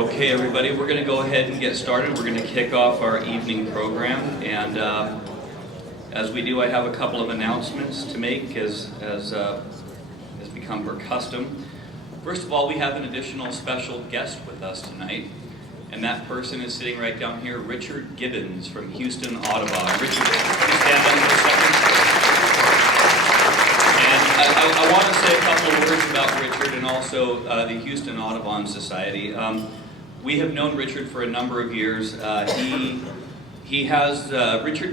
Okay, everybody, we're going to go ahead and get started. We're going to kick off our evening program, and as we do, I have a couple of announcements to make as has become per custom. First of all, we have an additional special guest with us tonight, and that person is sitting right down here, Richard Gibbons from Houston, Audubon. Richard, can you stand up for a second? And I want to say a couple of words about Richard and also the Houston Audubon Society. We have known Richard for a number of years. Richard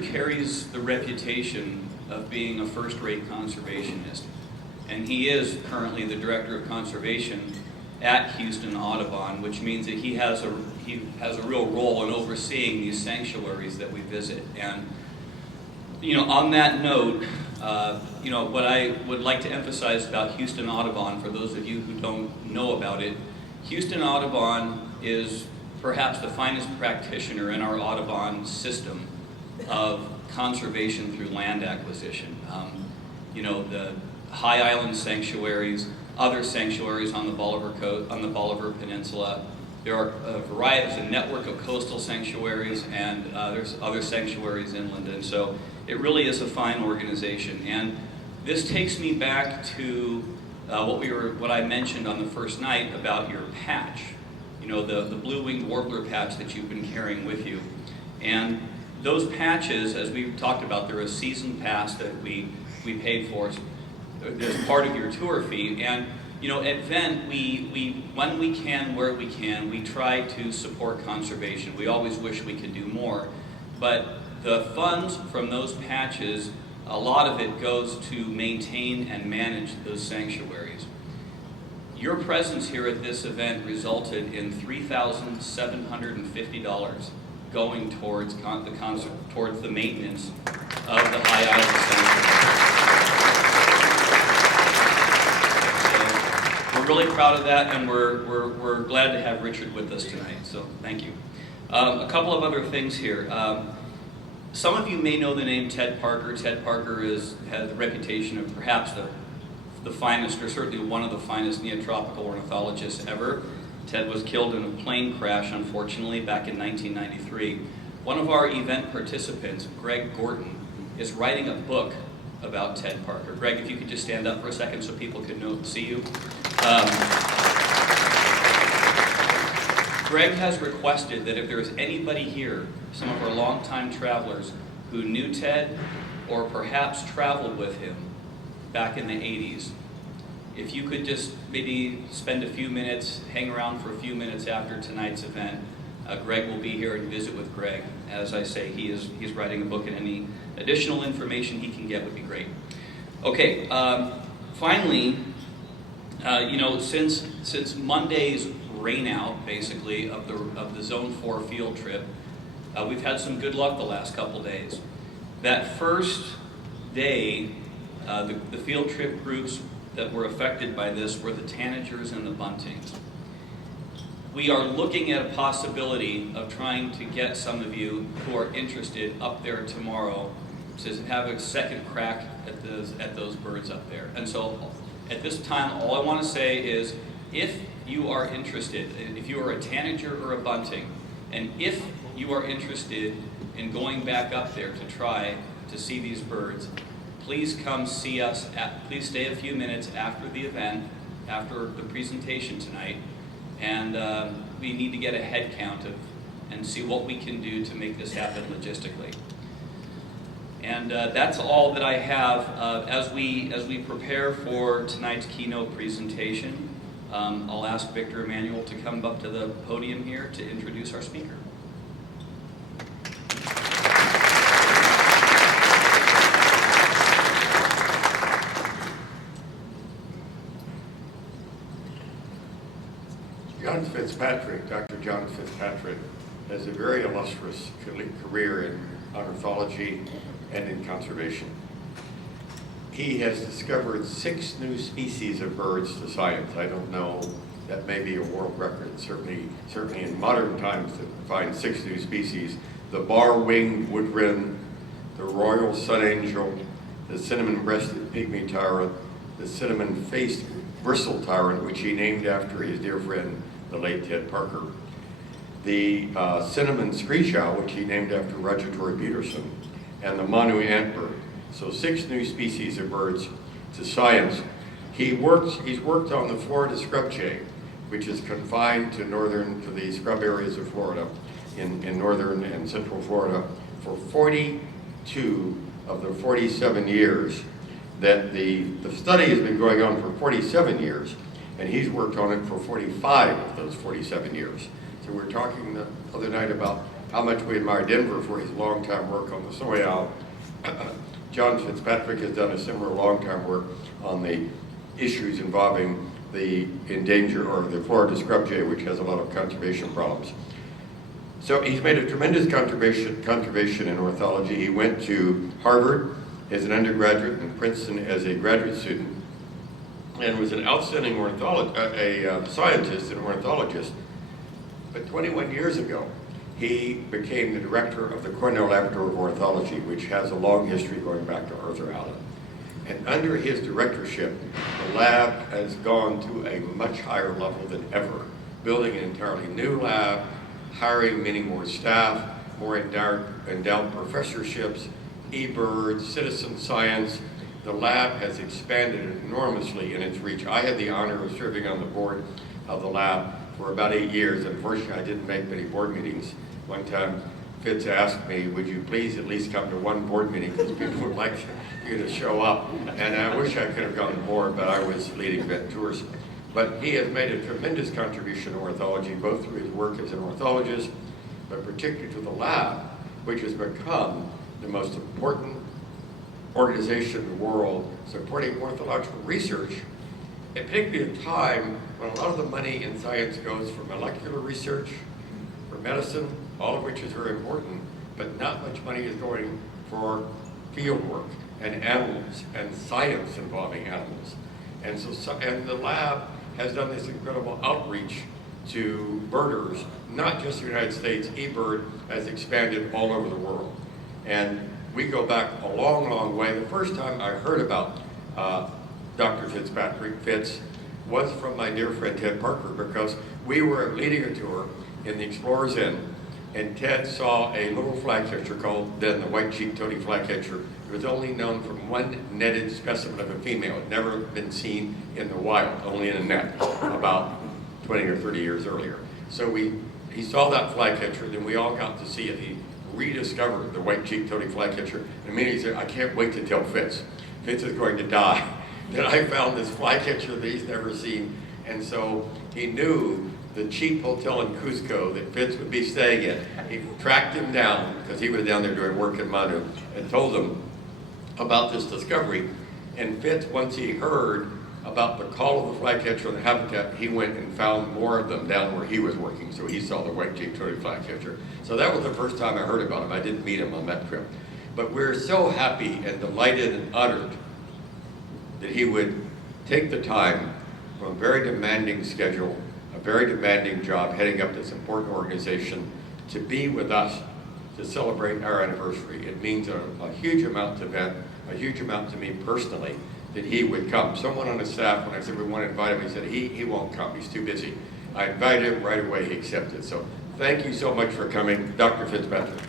carries the reputation of being a first-rate conservationist, and he is currently the Director of Conservation at Houston Audubon, which means that he has a real role in overseeing these sanctuaries that we visit. And on that note, what I would like to emphasize about Houston Audubon, for those of you who don't know about it, Houston Audubon is perhaps the finest practitioner in our Audubon system of conservation through land acquisition. The High Island sanctuaries, other sanctuaries on the Bolivar Peninsula. There are there's a network of coastal sanctuaries, and there's other sanctuaries inland, and so it really is a fine organization. And this takes me back to what I mentioned on the first night about your patch. The blue-winged warbler patch that you've been carrying with you. And those patches, as we've talked about, they're a season pass that we paid for as part of your tour fee. And at Vent, when we can, where we can, we try to support conservation. We always wish we could do more. But the funds from those patches, a lot of it goes to maintain and manage those sanctuaries. Your presence here at this event resulted in $3,750 going towards the maintenance of the High Island Sanctuary. So we're really proud of that, and we're glad to have Richard with us tonight. So thank you. A couple of other things here. Some of you may know the name Ted Parker. Ted Parker has the reputation of perhaps the finest, or certainly one of the finest neotropical ornithologists ever. Ted was killed in a plane crash, unfortunately, back in 1993. One of our event participants, Greg Gorton, is writing a book about Ted Parker. Greg, if you could just stand up for a second so people can see you. Greg has requested that if there's anybody here, some of our longtime travelers who knew Ted or perhaps traveled with him back in the 80s, if you could just maybe spend a few minutes, hang around for a few minutes after tonight's event. Greg will be here and visit with Greg. As I say, he's writing a book, and any additional information he can get would be great. Okay, finally, since Monday's rain out, basically, of the Zone 4 field trip, we've had some good luck the last couple days. That first day, the field trip groups that were affected by this were the tanagers and the buntings. We are looking at a possibility of trying to get some of you who are interested up there tomorrow to have a second crack at those birds up there. And so at this time, all I want to say is, if you are interested, if you are a tanager or a bunting, and if you are interested in going back up there to try to see these birds, please come see us. Please stay a few minutes after the event, after the presentation tonight, and we need to get a head count and see what we can do to make this happen logistically. And that's all that I have. As we prepare for tonight's keynote presentation, I'll ask Victor Emanuel to come up to the podium here to introduce our speaker. John Fitzpatrick, Dr. John Fitzpatrick, has a very illustrious career in ornithology and in conservation. He has discovered 6 new species of birds to science. I don't know, that may be a world record, certainly in modern times to find 6 new species. The bar-winged wood wren, the royal sun angel, the cinnamon-breasted pygmy tyrant, the cinnamon-faced bristle tyrant, which he named after his dear friend, the late Ted Parker, the cinnamon screech owl, which he named after Roger Tory Peterson, and the Manu antbird. So 6 new species of birds to science. He's worked on the Florida scrub jay, which is confined to the scrub areas of Florida, in northern and central Florida, for 42 of the 47 years that the study has been going on for 47 years, and he's worked on it for 45 of those 47 years. So we're talking the other night about how much we admire Denver for his long-time work on the soy owl. John Fitzpatrick has done a similar long-time work on the issues involving the endangered, or the Florida scrub jay, which has a lot of conservation problems. So he's made a tremendous contribution in ornithology. He went to Harvard as an undergraduate and Princeton as a graduate student, and was an outstanding scientist and ornithologist. But 21 years ago, he became the director of the Cornell Laboratory of Ornithology, which has a long history going back to Arthur Allen. And under his directorship, the lab has gone to a much higher level than ever, building an entirely new lab, hiring many more staff, more endowed professorships, eBirds, citizen science. The lab has expanded enormously in its reach. I had the honor of serving on the board of the lab for about 8 years. Unfortunately, I didn't make many board meetings. One time, Fitz asked me, would you please at least come to one board meeting, because people would like you to show up. And I wish I could have gone to more, but I was leading vet tours. But he has made a tremendous contribution to ornithology, both through his work as an ornithologist, but particularly to the lab, which has become the most important organization in the world supporting ornithological research, and particularly at a time when a lot of the money in science goes for molecular research, for medicine, all of which is very important, but not much money is going for field work and animals and science involving animals. And the lab has done this incredible outreach to birders, not just the United States. eBird has expanded all over the world. And we go back a long, long way. The first time I heard about Dr. Fitzpatrick, Fitz, was from my dear friend Ted Parker, because we were leading a tour in the Explorer's Inn, and Ted saw a little flycatcher called then the white-cheeked tody flycatcher. It was only known from one netted specimen of a female. It had never been seen in the wild, only in a net, about 20 or 30 years earlier. So he saw that flycatcher, then we all got to see it. He rediscovered the white-cheeked tody flycatcher, and immediately said, I can't wait to tell Fitz. Fitz is going to die. That I found this flycatcher that he's never seen. And so he knew the cheap hotel in Cusco that Fitz would be staying at. He tracked him down, because he was down there doing work in Manu, and told him about this discovery. And Fitz, once he heard about the call of the flycatcher and the habitat, he went and found more of them down where he was working. So he saw the white-cheeked tody flycatcher. So that was the first time I heard about him. I didn't meet him on that trip. But we're so happy and delighted and honored that he would take the time from a very demanding schedule, a very demanding job, heading up this important organization, to be with us to celebrate our anniversary. It means a huge amount to Vet, a huge amount to me personally, that he would come. Someone on his staff, when I said we want to invite him, he said he won't come, he's too busy. I invited him right away, he accepted. So thank you so much for coming, Dr. Fitzpatrick.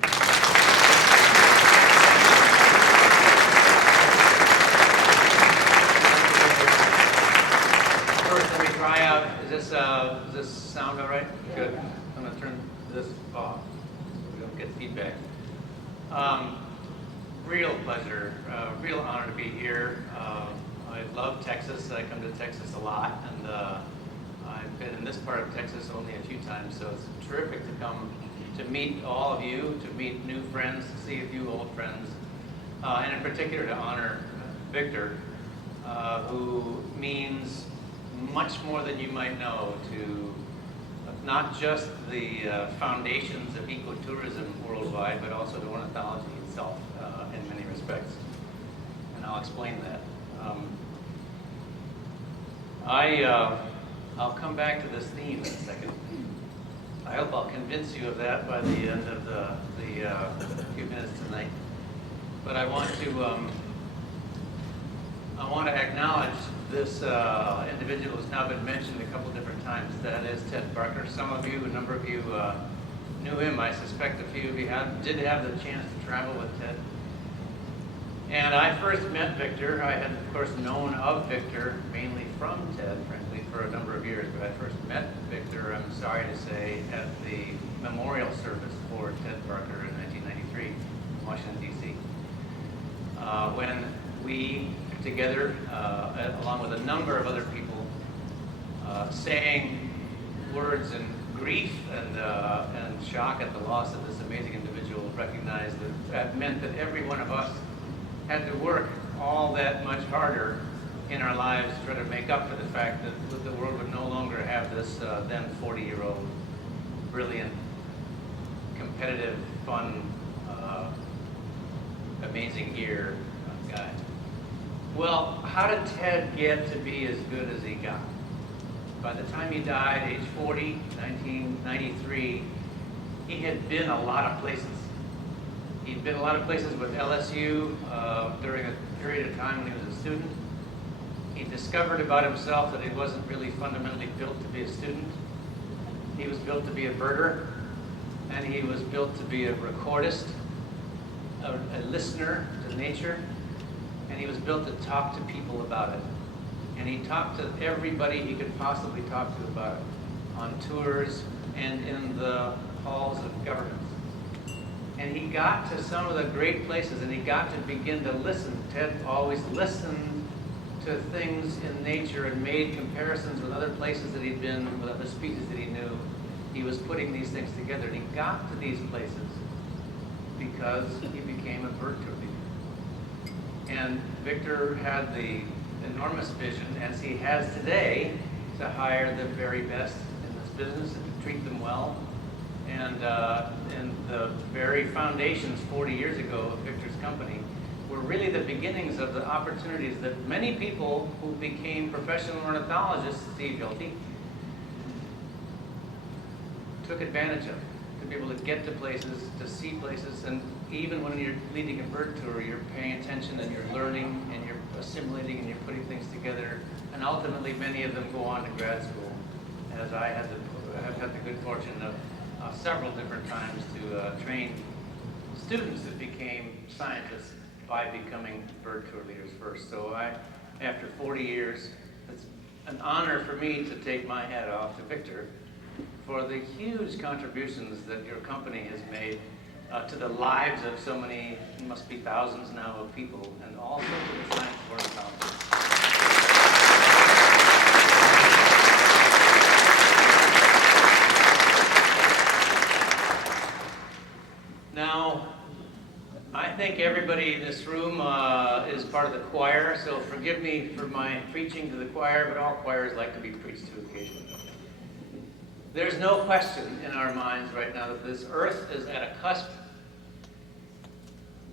Does this sound all right? Good. I'm going to turn this off so we don't get feedback. Real pleasure, real honor to be here. I love Texas. I come to Texas a lot, and I've been in this part of Texas only a few times, so it's terrific to come to meet all of you, to meet new friends, to see a few old friends, and in particular to honor Victor, who means much more than you might know to not just the foundations of ecotourism worldwide, but also to ornithology itself in many respects. And I'll explain that. I'll come back to this theme in a second. I hope I'll convince you of that by the end of the few minutes tonight. But I want to acknowledge this individual who's now been mentioned a couple different times. That is Ted Parker. Some of you, a number of you knew him. I suspect a few of you did have the chance to travel with Ted. And I first met Victor. I had, of course, known of Victor mainly from Ted, frankly, for a number of years. But I first met Victor, I'm sorry to say, at the memorial service for Ted Parker in 1993 in Washington, D.C. When we, together, along with a number of other people, sang words in grief and shock at the loss of this amazing individual, recognized that meant that every one of us had to work all that much harder in our lives to try to make up for the fact that the world would no longer have this then 40-year-old, brilliant, competitive, fun, amazing gear guy. Well, how did Ted get to be as good as he got? By the time he died, age 40, 1993, he had been a lot of places. He'd been a lot of places with LSU during a period of time when he was a student. He discovered about himself that he wasn't really fundamentally built to be a student. He was built to be a birder, and he was built to be a recordist, a listener to nature, and he was built to talk to people about it. And he talked to everybody he could possibly talk to about it, on tours and in the halls of government. And he got to some of the great places, and he got to begin to listen. Ted always listened to things in nature and made comparisons with other places that he'd been, with other species that he knew. He was putting these things together, and he got to these places because he became a bird tour leader. And Victor had the enormous vision, as he has today, to hire the very best in this business and to treat them well. And the very foundations 40 years ago of Victor's company were really the beginnings of the opportunities that many people who became professional ornithologists, Steve Hilty, took advantage of, to be able to get to places, to see places, and even when you're leading a bird tour, you're paying attention and you're learning and you're assimilating and you're putting things together. And ultimately, many of them go on to grad school, as I have had the good fortune of several different times to train students that became scientists by becoming bird tour leaders first. So after 40 years, it's an honor for me to take my hat off to Victor for the huge contributions that your company has made to the lives of so many, must be thousands now of people, and also to the science of ornithology. Now, I think everybody in this room is part of the choir, so forgive me for my preaching to the choir, but all choirs like to be preached to occasionally. There's no question in our minds right now that this earth is at a cusp.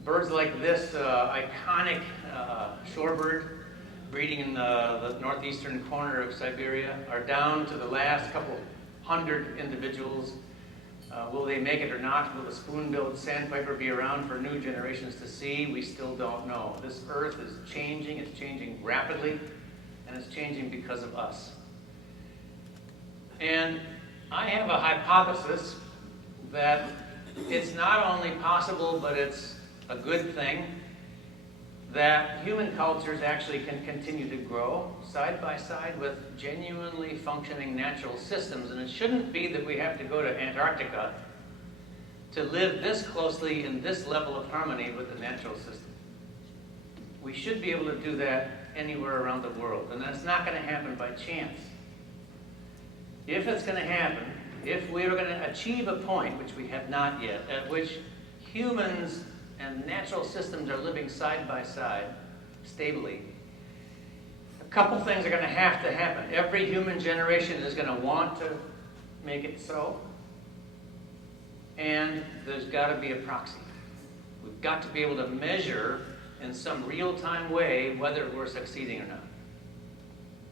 Birds like this iconic shorebird breeding in the northeastern corner of Siberia are down to the last couple hundred individuals. Will they make it or not? Will the spoon-billed sandpiper be around for new generations to see? We still don't know. This earth is changing. It's changing rapidly, and it's changing because of us. And I have a hypothesis that it's not only possible, but it's a good thing that human cultures actually can continue to grow side by side with genuinely functioning natural systems. And it shouldn't be that we have to go to Antarctica to live this closely in this level of harmony with the natural system. We should be able to do that anywhere around the world. And that's not going to happen by chance. If it's going to happen, if we are going to achieve a point, which we have not yet, at which humans and natural systems are living side by side, stably, a couple things are going to happen. Every human generation is going to want to make it so, and there's got to be a proxy. We've got to be able to measure in some real-time way whether we're succeeding or not.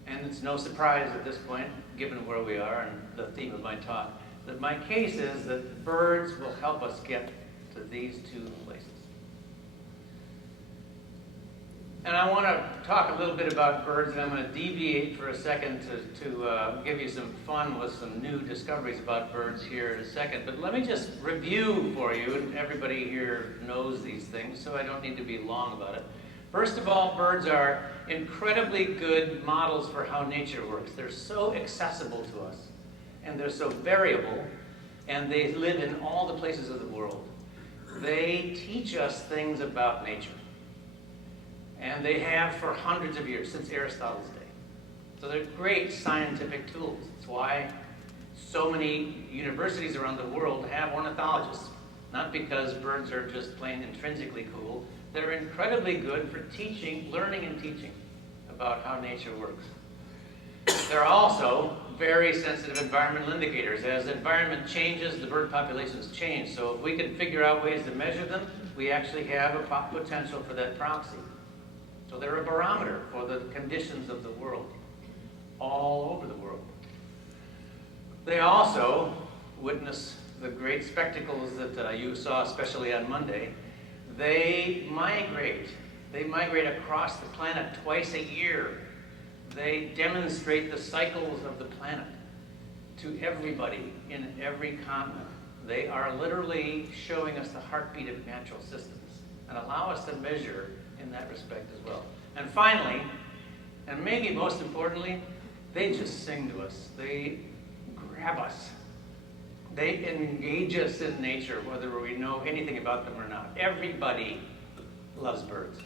And it's no surprise at this point, given where we are and the theme of my talk, that my case is that birds will help us get to these two places. And I want to talk a little bit about birds, and I'm going to deviate for a second to give you some fun with some new discoveries about birds here in a second. But let me just review for you, and everybody here knows these things, so I don't need to be long about it. First of all, birds are incredibly good models for how nature works. They're so accessible to us, and they're so variable, and they live in all the places of the world. They teach us things about nature. And they have for hundreds of years, since Aristotle's day. So they're great scientific tools. That's why so many universities around the world have ornithologists. Not because birds are just plain intrinsically cool. They're incredibly good for teaching, learning and teaching about how nature works. They're also very sensitive environmental indicators. As the environment changes, the bird populations change. So if we can figure out ways to measure them, we actually have a potential for that proxy. So they're a barometer for the conditions of the world, all over the world. They also witness the great spectacles that you saw, especially on Monday. They migrate. They migrate across the planet twice a year. They demonstrate the cycles of the planet to everybody in every continent. They are literally showing us the heartbeat of natural systems and allow us to measure in that respect as well. And finally, and maybe most importantly, they just sing to us. They grab us. They engage us in nature, whether we know anything about them or not. Everybody loves birds.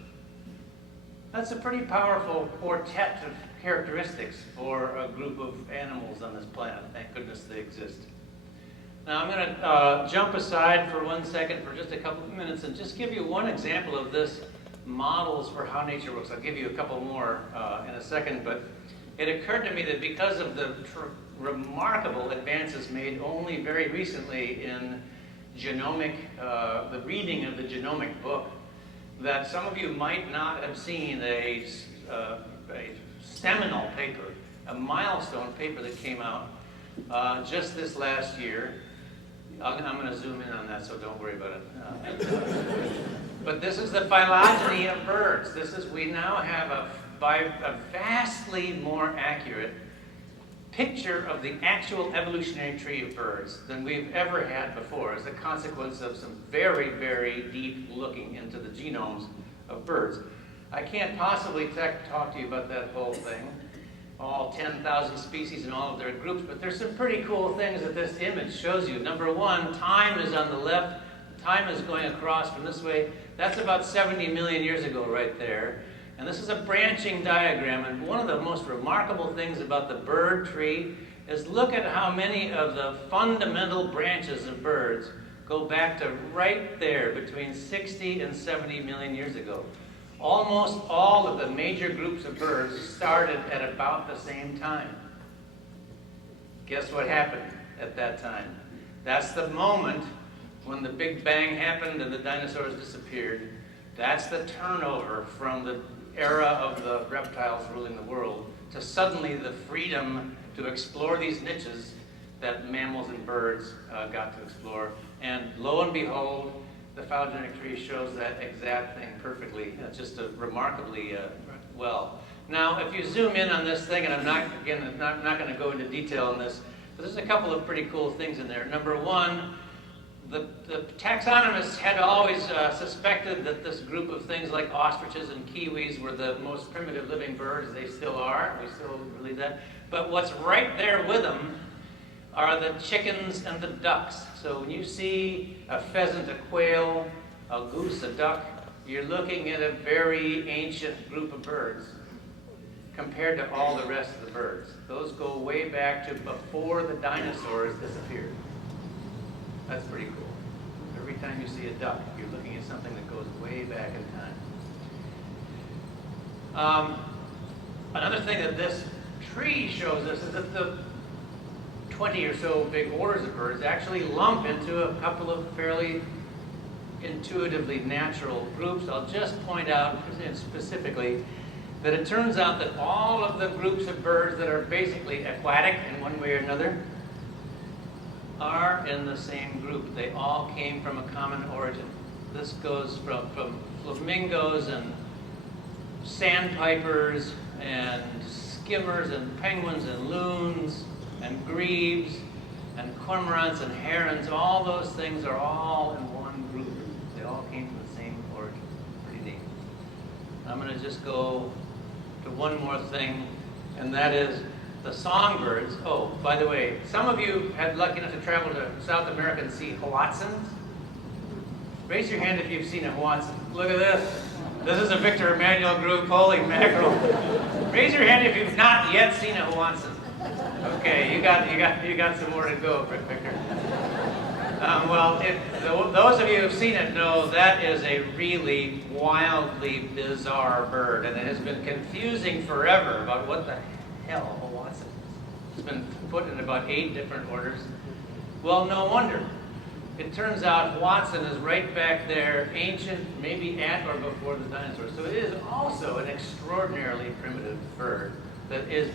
That's a pretty powerful quartet of characteristics for a group of animals on this planet. Thank goodness they exist. Now I'm going to jump aside for 1 second for just a couple of minutes and just give you one example of this models for how nature works. I'll give you a couple more in a second, but it occurred to me that because of the remarkable advances made only very recently in genomic, the reading of the genomic book, that some of you might not have seen a seminal paper, a milestone paper that came out just this last year. I'm going to zoom in on that, so don't worry about it. But this is the phylogeny of birds. We now have a vastly more accurate picture of the actual evolutionary tree of birds than we've ever had before as a consequence of some very, very deep looking into the genomes of birds. I can't possibly talk to you about that whole thing, all 10,000 species and all of their groups, but there's some pretty cool things that this image shows you. Number one, time is on the left. Time is going across from this way. That's about 70 million years ago right there. And this is a branching diagram, and one of the most remarkable things about the bird tree is look at how many of the fundamental branches of birds go back to right there between 60 and 70 million years ago. Almost all of the major groups of birds started at about the same time. Guess what happened at that time? That's the moment when the Big Bang happened and the dinosaurs disappeared. That's the turnover from the era of the reptiles ruling the world to suddenly the freedom to explore these niches that mammals and birds got to explore. And lo and behold, the phylogenetic tree shows that exact thing perfectly. It's just remarkably well. Now, if you zoom in on this thing, and I'm not going to go into detail on this, but there's a couple of pretty cool things in there. Number one, the taxonomists had always suspected that this group of things like ostriches and kiwis were the most primitive living birds. They still are. We still believe that. But what's right there with them are the chickens and the ducks. So when you see a pheasant, a quail, a goose, a duck, you're looking at a very ancient group of birds compared to all the rest of the birds. Those go way back to before the dinosaurs disappeared. That's pretty cool. Every time you see a duck, you're looking at something that goes way back in time. Another thing that this tree shows us is that the 20 or so big orders of birds actually lump into a couple of fairly intuitively natural groups. I'll just point out specifically that it turns out that all of the groups of birds that are basically aquatic in one way or another are in the same group. They all came from a common origin. This goes from flamingos and sandpipers and skimmers and penguins and loons and grebes and cormorants and herons. All those things are all in one group. They all came from the same origin. Pretty neat. I'm going to just go to one more thing, and that is the songbirds. Oh, by the way, some of you had lucky enough to travel to South America and see hoatzins. Raise your hand if you've seen a hoatzin. Look at this. This is a Victor Emmanuel group. Holy mackerel. Raise your hand if you've not yet seen a hoatzin. Okay, you got some more to go, Victor. Well, those of you who've seen it know that is a really wildly bizarre bird, and it has been confusing forever about what the hell a hoatzin is. It's been put in about 8 different orders. Well, no wonder. It turns out hoatzin is right back there, ancient, maybe at or before the dinosaurs. So it is also an extraordinarily primitive bird that is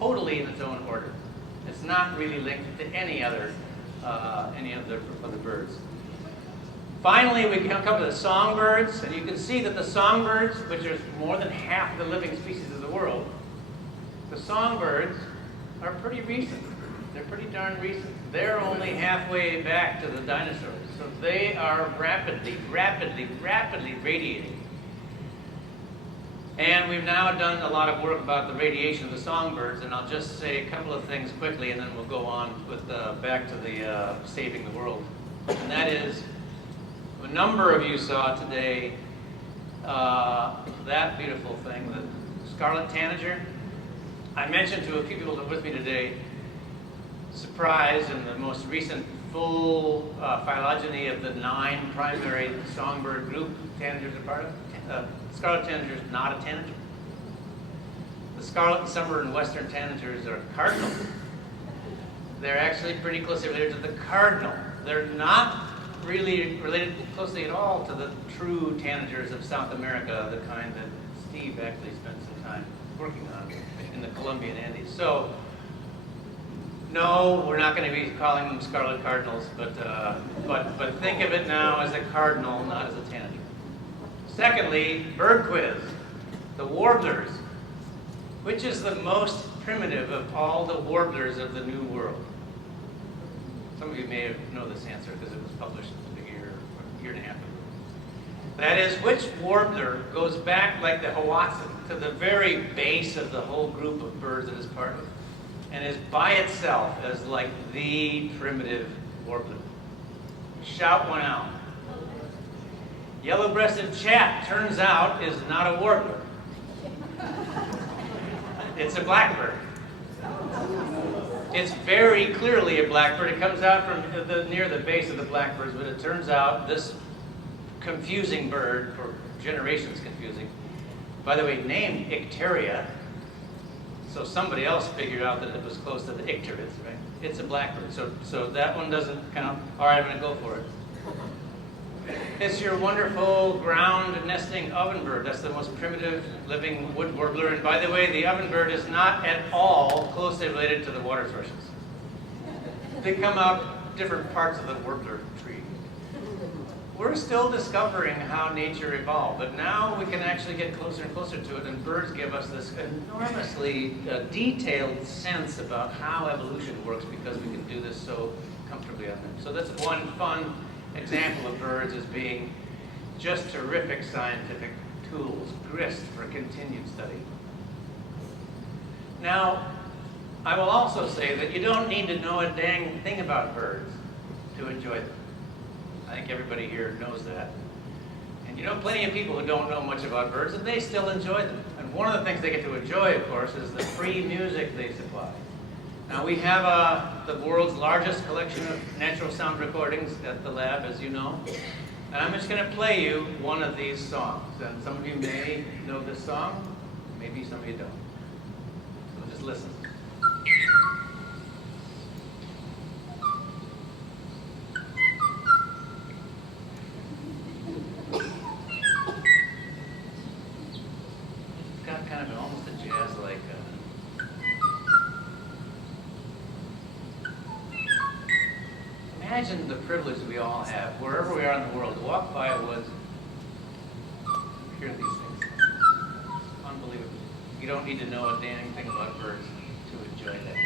totally in its own order. It's not really linked to any other birds. Finally, we come to the songbirds, and you can see that the songbirds, which are more than half the living species of the world, the songbirds are pretty recent. They're pretty darn recent. They're only halfway back to the dinosaurs. So they are rapidly radiating. And we've now done a lot of work about the radiation of the songbirds, and I'll just say a couple of things quickly, and then we'll go on with back to the saving the world. And that is, a number of you saw today that beautiful thing, the scarlet tanager. I mentioned to a few people that were with me today, surprise, in the most recent full phylogeny of the 9 primary songbird group tanagers are part of. Scarlet tanager is not a tanager. The scarlet and summer and western tanagers are cardinal. They're actually pretty closely related to the cardinal. They're not really related closely at all to the true tanagers of South America, the kind that Steve actually spent some time working on in the Colombian Andes. So, no, we're not going to be calling them scarlet cardinals, but think of it now as a cardinal, not as a tanager. Secondly, bird quiz, the warblers. Which is the most primitive of all the warblers of the New World? Some of you may know this answer because it was published a year and a half ago. That is, which warbler goes back like the hoatzin to the very base of the whole group of birds it is part of, and is by itself as like the primitive warbler? Shout one out. Yellow-breasted chat, turns out, is not a warbler. It's a blackbird. It's very clearly a blackbird. It comes out from near the base of the blackbirds, but it turns out this confusing bird, for generations confusing, by the way, named Icteria, so somebody else figured out that it was close to the icterids, right? It's a blackbird, so that one doesn't count. All right, I'm going to go for it. It's your wonderful ground nesting ovenbird. That's the most primitive living wood warbler. And by the way, the ovenbird is not at all closely related to the water thrushes. They come out different parts of the warbler tree. We're still discovering how nature evolved, but now we can actually get closer and closer to it, and birds give us this enormously detailed sense about how evolution works because we can do this so comfortably on them. So that's one fun example of birds as being just terrific scientific tools, grist for continued study. Now, I will also say that you don't need to know a dang thing about birds to enjoy them. I think everybody here knows that. And you know plenty of people who don't know much about birds, and they still enjoy them. And one of the things they get to enjoy, of course, is the free music they supply. Now, we have the world's largest collection of natural sound recordings at the lab, as you know. And I'm just going to play you one of these songs. And some of you may know this song, maybe some of you don't. So just listen. It's got kind of almost a jazz-like... Imagine the privilege we all have, wherever we are in the world, to walk by a woods, hear these things. You don't need to know a dang thing about birds to enjoy that.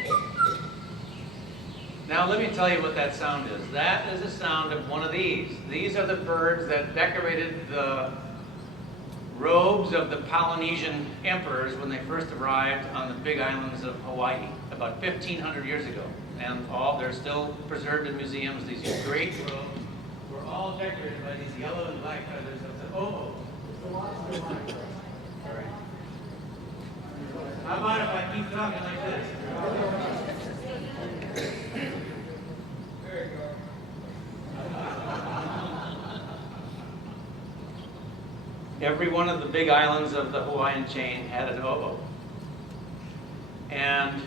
Now let me tell you what that sound is. That is the sound of one of these. These are the birds that decorated the robes of the Polynesian emperors when they first arrived on the big islands of Hawaii about 1,500 years ago. And they're still preserved in museums. These great robes were all decorated by these yellow and black feathers of the oboe. How about if I keep talking like this? There you go. Every one of the big islands of the Hawaiian chain had an oboe. And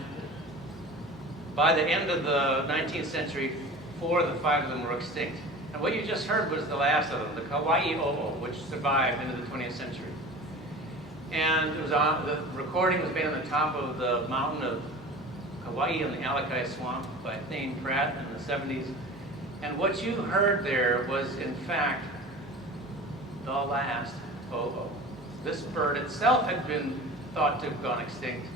by the end of the 19th century, 4 of the 5 of them were extinct. And what you just heard was the last of them, the Hawaii oboe, which survived into the 20th century. And it was the recording was made on the top of the mountain of Hawaii in the Alakai Swamp by Thane Pratt in the 70s. And what you heard there was, in fact, the last oboe. This bird itself had been thought to have gone extinct.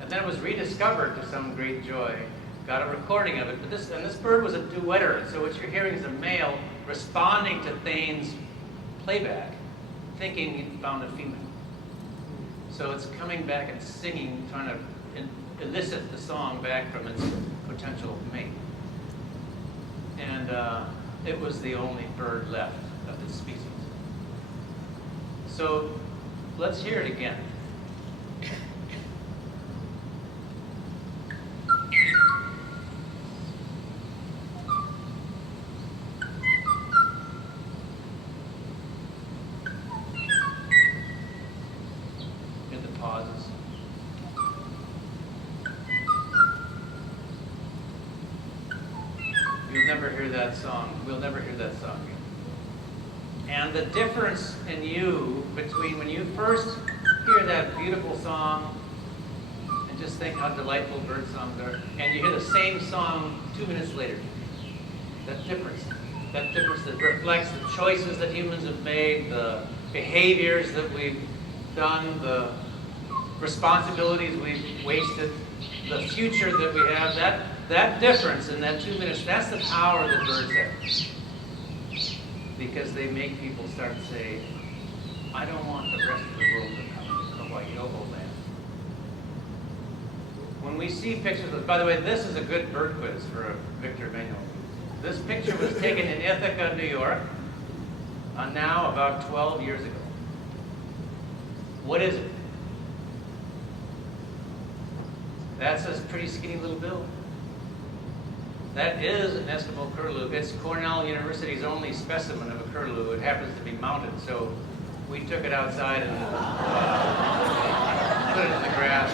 And then it was rediscovered to some great joy. Got a recording of it. But this bird was a duetter. So what you're hearing is a male responding to Thane's playback, thinking he found a female. So it's coming back and singing, trying to elicit the song back from its potential mate. And it was the only bird left of this species. So let's hear it again. Hit the pauses. You'll never hear that song. We'll never hear that song again. And the difference in you between when you first hear that beautiful song and just think how delightful bird songs are, and you hear the same song 2 minutes later, that difference that reflects the choices that humans have made, the behaviors that we've done, the responsibilities we've wasted, the future that we have, that difference in that 2 minutes, that's the power that birds have. Because they make people start to say, I don't want the rest of the world to come to Hawaii oboe land. When we see pictures of, by the way, this is a good bird quiz for Victor Manuel. This picture was taken in Ithaca, New York, now about 12 years ago. What is it? That's a pretty skinny little bill. That is an Eskimo curlew. It's Cornell University's only specimen of a curlew. It happens to be mounted, so we took it outside and put it in the grass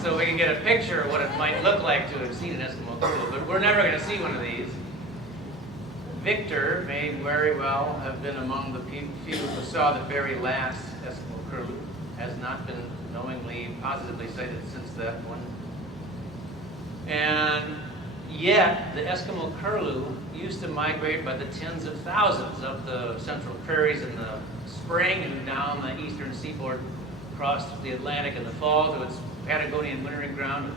so we can get a picture of what it might look like to have seen an Eskimo curlew. But we're never going to see one of these. Victor may very well have been among the few who saw the very last Eskimo curlew. Has not been knowingly, positively sighted since that one. And yet, the Eskimo curlew used to migrate by the tens of thousands up the central prairies in the spring and down the eastern seaboard, across the Atlantic in the fall to its Patagonian wintering ground.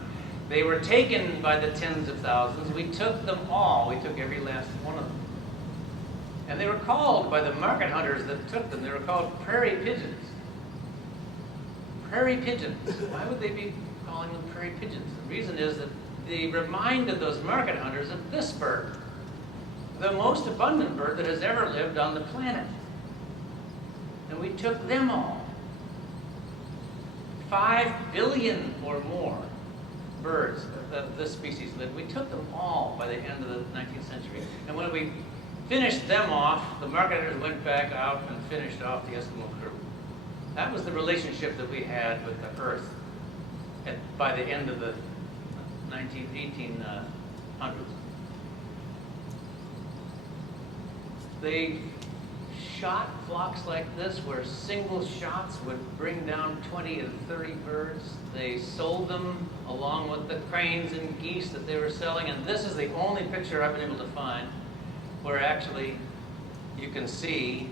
They were taken by the tens of thousands. We took them all. We took every last one of them. And they were called, by the market hunters that took them, they were called prairie pigeons. Prairie pigeons. Why would they be calling them prairie pigeons? The reason is that they reminded those market hunters of this bird, the most abundant bird that has ever lived on the planet. And we took them all. 5 billion or more birds of this species lived. We took them all by the end of the 19th century. And when we finished them off, the market hunters went back out and finished off the Eskimo curlew. That was the relationship that we had with the Earth by the end of the 1800s. They shot flocks like this where single shots would bring down 20 and 30 birds. They sold them along with the cranes and geese that they were selling. And this is the only picture I've been able to find where actually you can see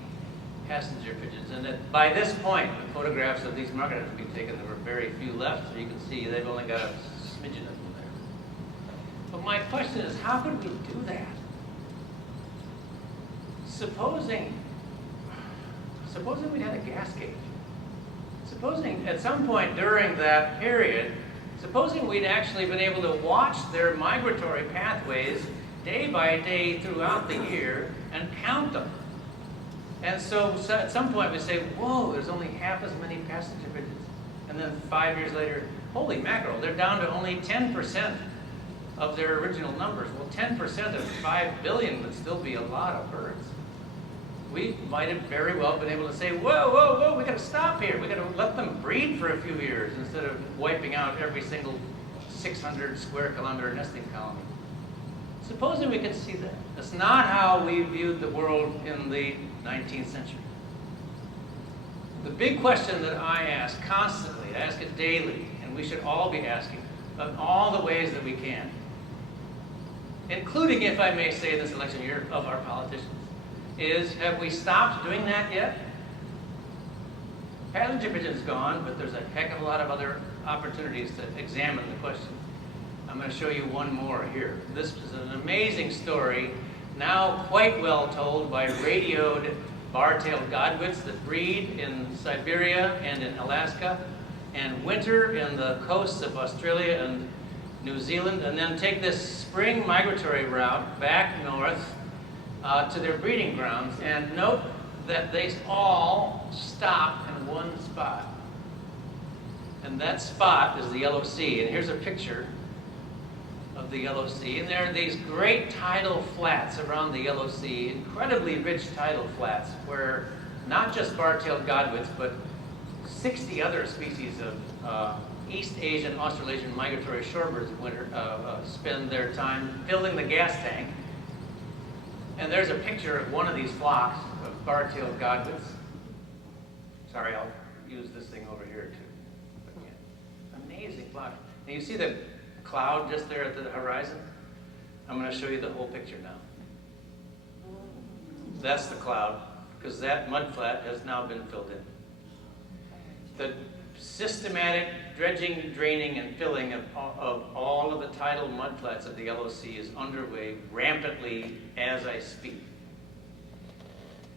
passenger pigeons. And by this point, the photographs of these market have been taken. There were very few left, so you can see they've only got a smidgen of them there. But my question is, how could we do that? Supposing we'd had a gas gauge. Supposing at some point during that period, supposing we'd actually been able to watch their migratory pathways day by day throughout the year and count them. And so at some point we say, whoa, there's only half as many passenger pigeons. And then 5 years later, holy mackerel, they're down to only 10% of their original numbers. Well, 10% of 5 billion would still be a lot of birds. We might have very well been able to say, whoa, whoa, whoa, we got to stop here. We got to let them breed for a few years instead of wiping out every single 600 square kilometer nesting colony. Supposing we could see that. That's not how we viewed the world in the 19th century. The big question that I ask constantly, I ask it daily, and we should all be asking in all the ways that we can, including, if I may say, this election year, of our politicians, is, have we stopped doing that yet? Passenger pigeon's gone, but there's a heck of a lot of other opportunities to examine the question. I'm going to show you one more here. This is an amazing story, now quite well told by radioed bar-tailed godwits that breed in Siberia and in Alaska, and winter in the coasts of Australia and New Zealand, and then take this spring migratory route back north to their breeding grounds. And note that they all stop in one spot. And that spot is the Yellow Sea. And here's a picture of the Yellow Sea. And there are these great tidal flats around the Yellow Sea, incredibly rich tidal flats, where not just bar-tailed godwits, but 60 other species of East Asian, Australasian migratory shorebirds spend their time filling the gas tank. And there's a picture of one of these flocks of bar-tailed godwits. Sorry, I'll use this thing over here too. But yeah, amazing flock. And you see the cloud just there at the horizon? I'm going to show you the whole picture now. That's the cloud, because that mudflat has now been filled in. The systematic dredging, draining, and filling of all of the tidal mudflats of the Yellow Sea is underway rampantly as I speak.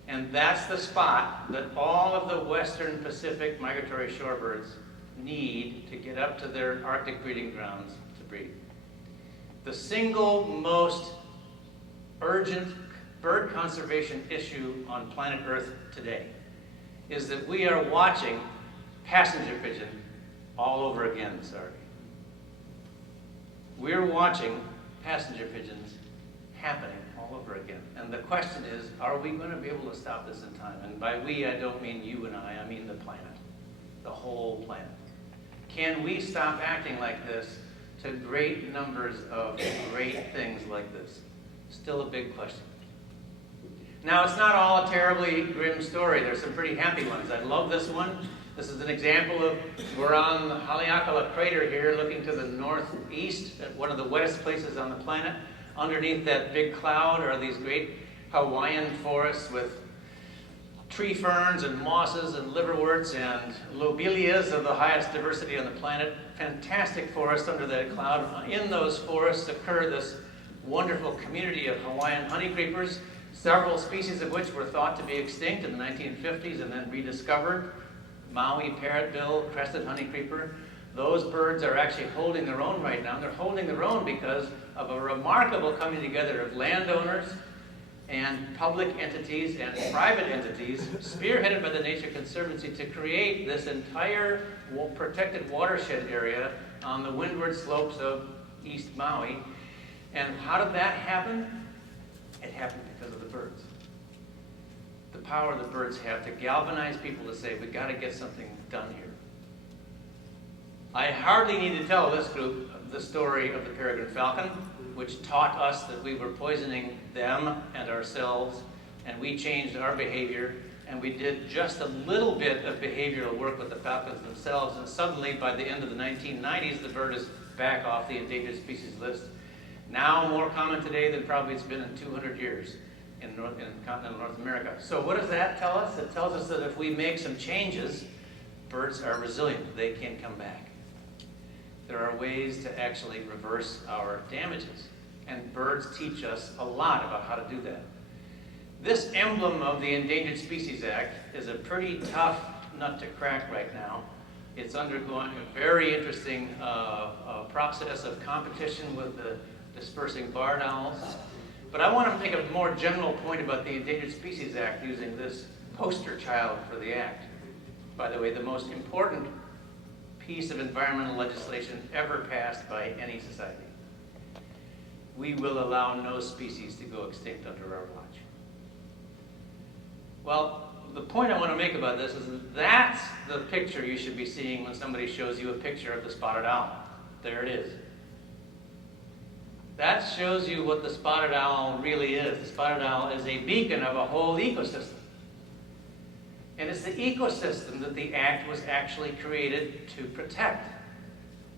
And that's the spot that all of the Western Pacific migratory shorebirds need to get up to their Arctic breeding grounds to breed. The single most urgent bird conservation issue on planet Earth today is that we are watching passenger pigeon all over again, sorry. We're watching passenger pigeons happening all over again. And the question is, are we going to be able to stop this in time? And by we, I don't mean you and I mean the planet, the whole planet. Can we stop acting like this to great numbers of great things like this? Still a big question. Now, it's not all a terribly grim story. There's some pretty happy ones. I love this one. This is an example of, we're on the Haleakala crater here, looking to the northeast at one of the wettest places on the planet. Underneath that big cloud are these great Hawaiian forests with tree ferns and mosses and liverworts and lobelias of the highest diversity on the planet. Fantastic forest under that cloud. In those forests occur this wonderful community of Hawaiian honeycreepers, several species of which were thought to be extinct in the 1950s and then rediscovered. Maui parrotbill, crested honeycreeper. Those birds are actually holding their own right now. They're holding their own because of a remarkable coming together of landowners and public entities and private entities, spearheaded by the Nature Conservancy, to create this entire protected watershed area on the windward slopes of East Maui. And how did that happen? It happened because of the birds. The power the birds have to galvanize people to say, we've got to get something done here. I hardly need to tell this group the story of the peregrine falcon, which taught us that we were poisoning them and ourselves, and we changed our behavior, and we did just a little bit of behavioral work with the falcons themselves, and suddenly, by the end of the 1990s, the bird is back off the endangered species list. Now more common today than probably it's been in 200 years. in continental North America. So what does that tell us? It tells us that if we make some changes, birds are resilient. They can come back. There are ways to actually reverse our damages, and birds teach us a lot about how to do that. This emblem of the Endangered Species Act is a pretty tough nut to crack right now. It's undergoing a very interesting process of competition with the dispersing barred owls. But I want to make a more general point about the Endangered Species Act using this poster child for the Act. By the way, the most important piece of environmental legislation ever passed by any society. We will allow no species to go extinct under our watch. Well, the point I want to make about this is that that's the picture you should be seeing when somebody shows you a picture of the spotted owl. There it is. That shows you what the spotted owl really is. The spotted owl is a beacon of a whole ecosystem. And it's the ecosystem that the Act was actually created to protect.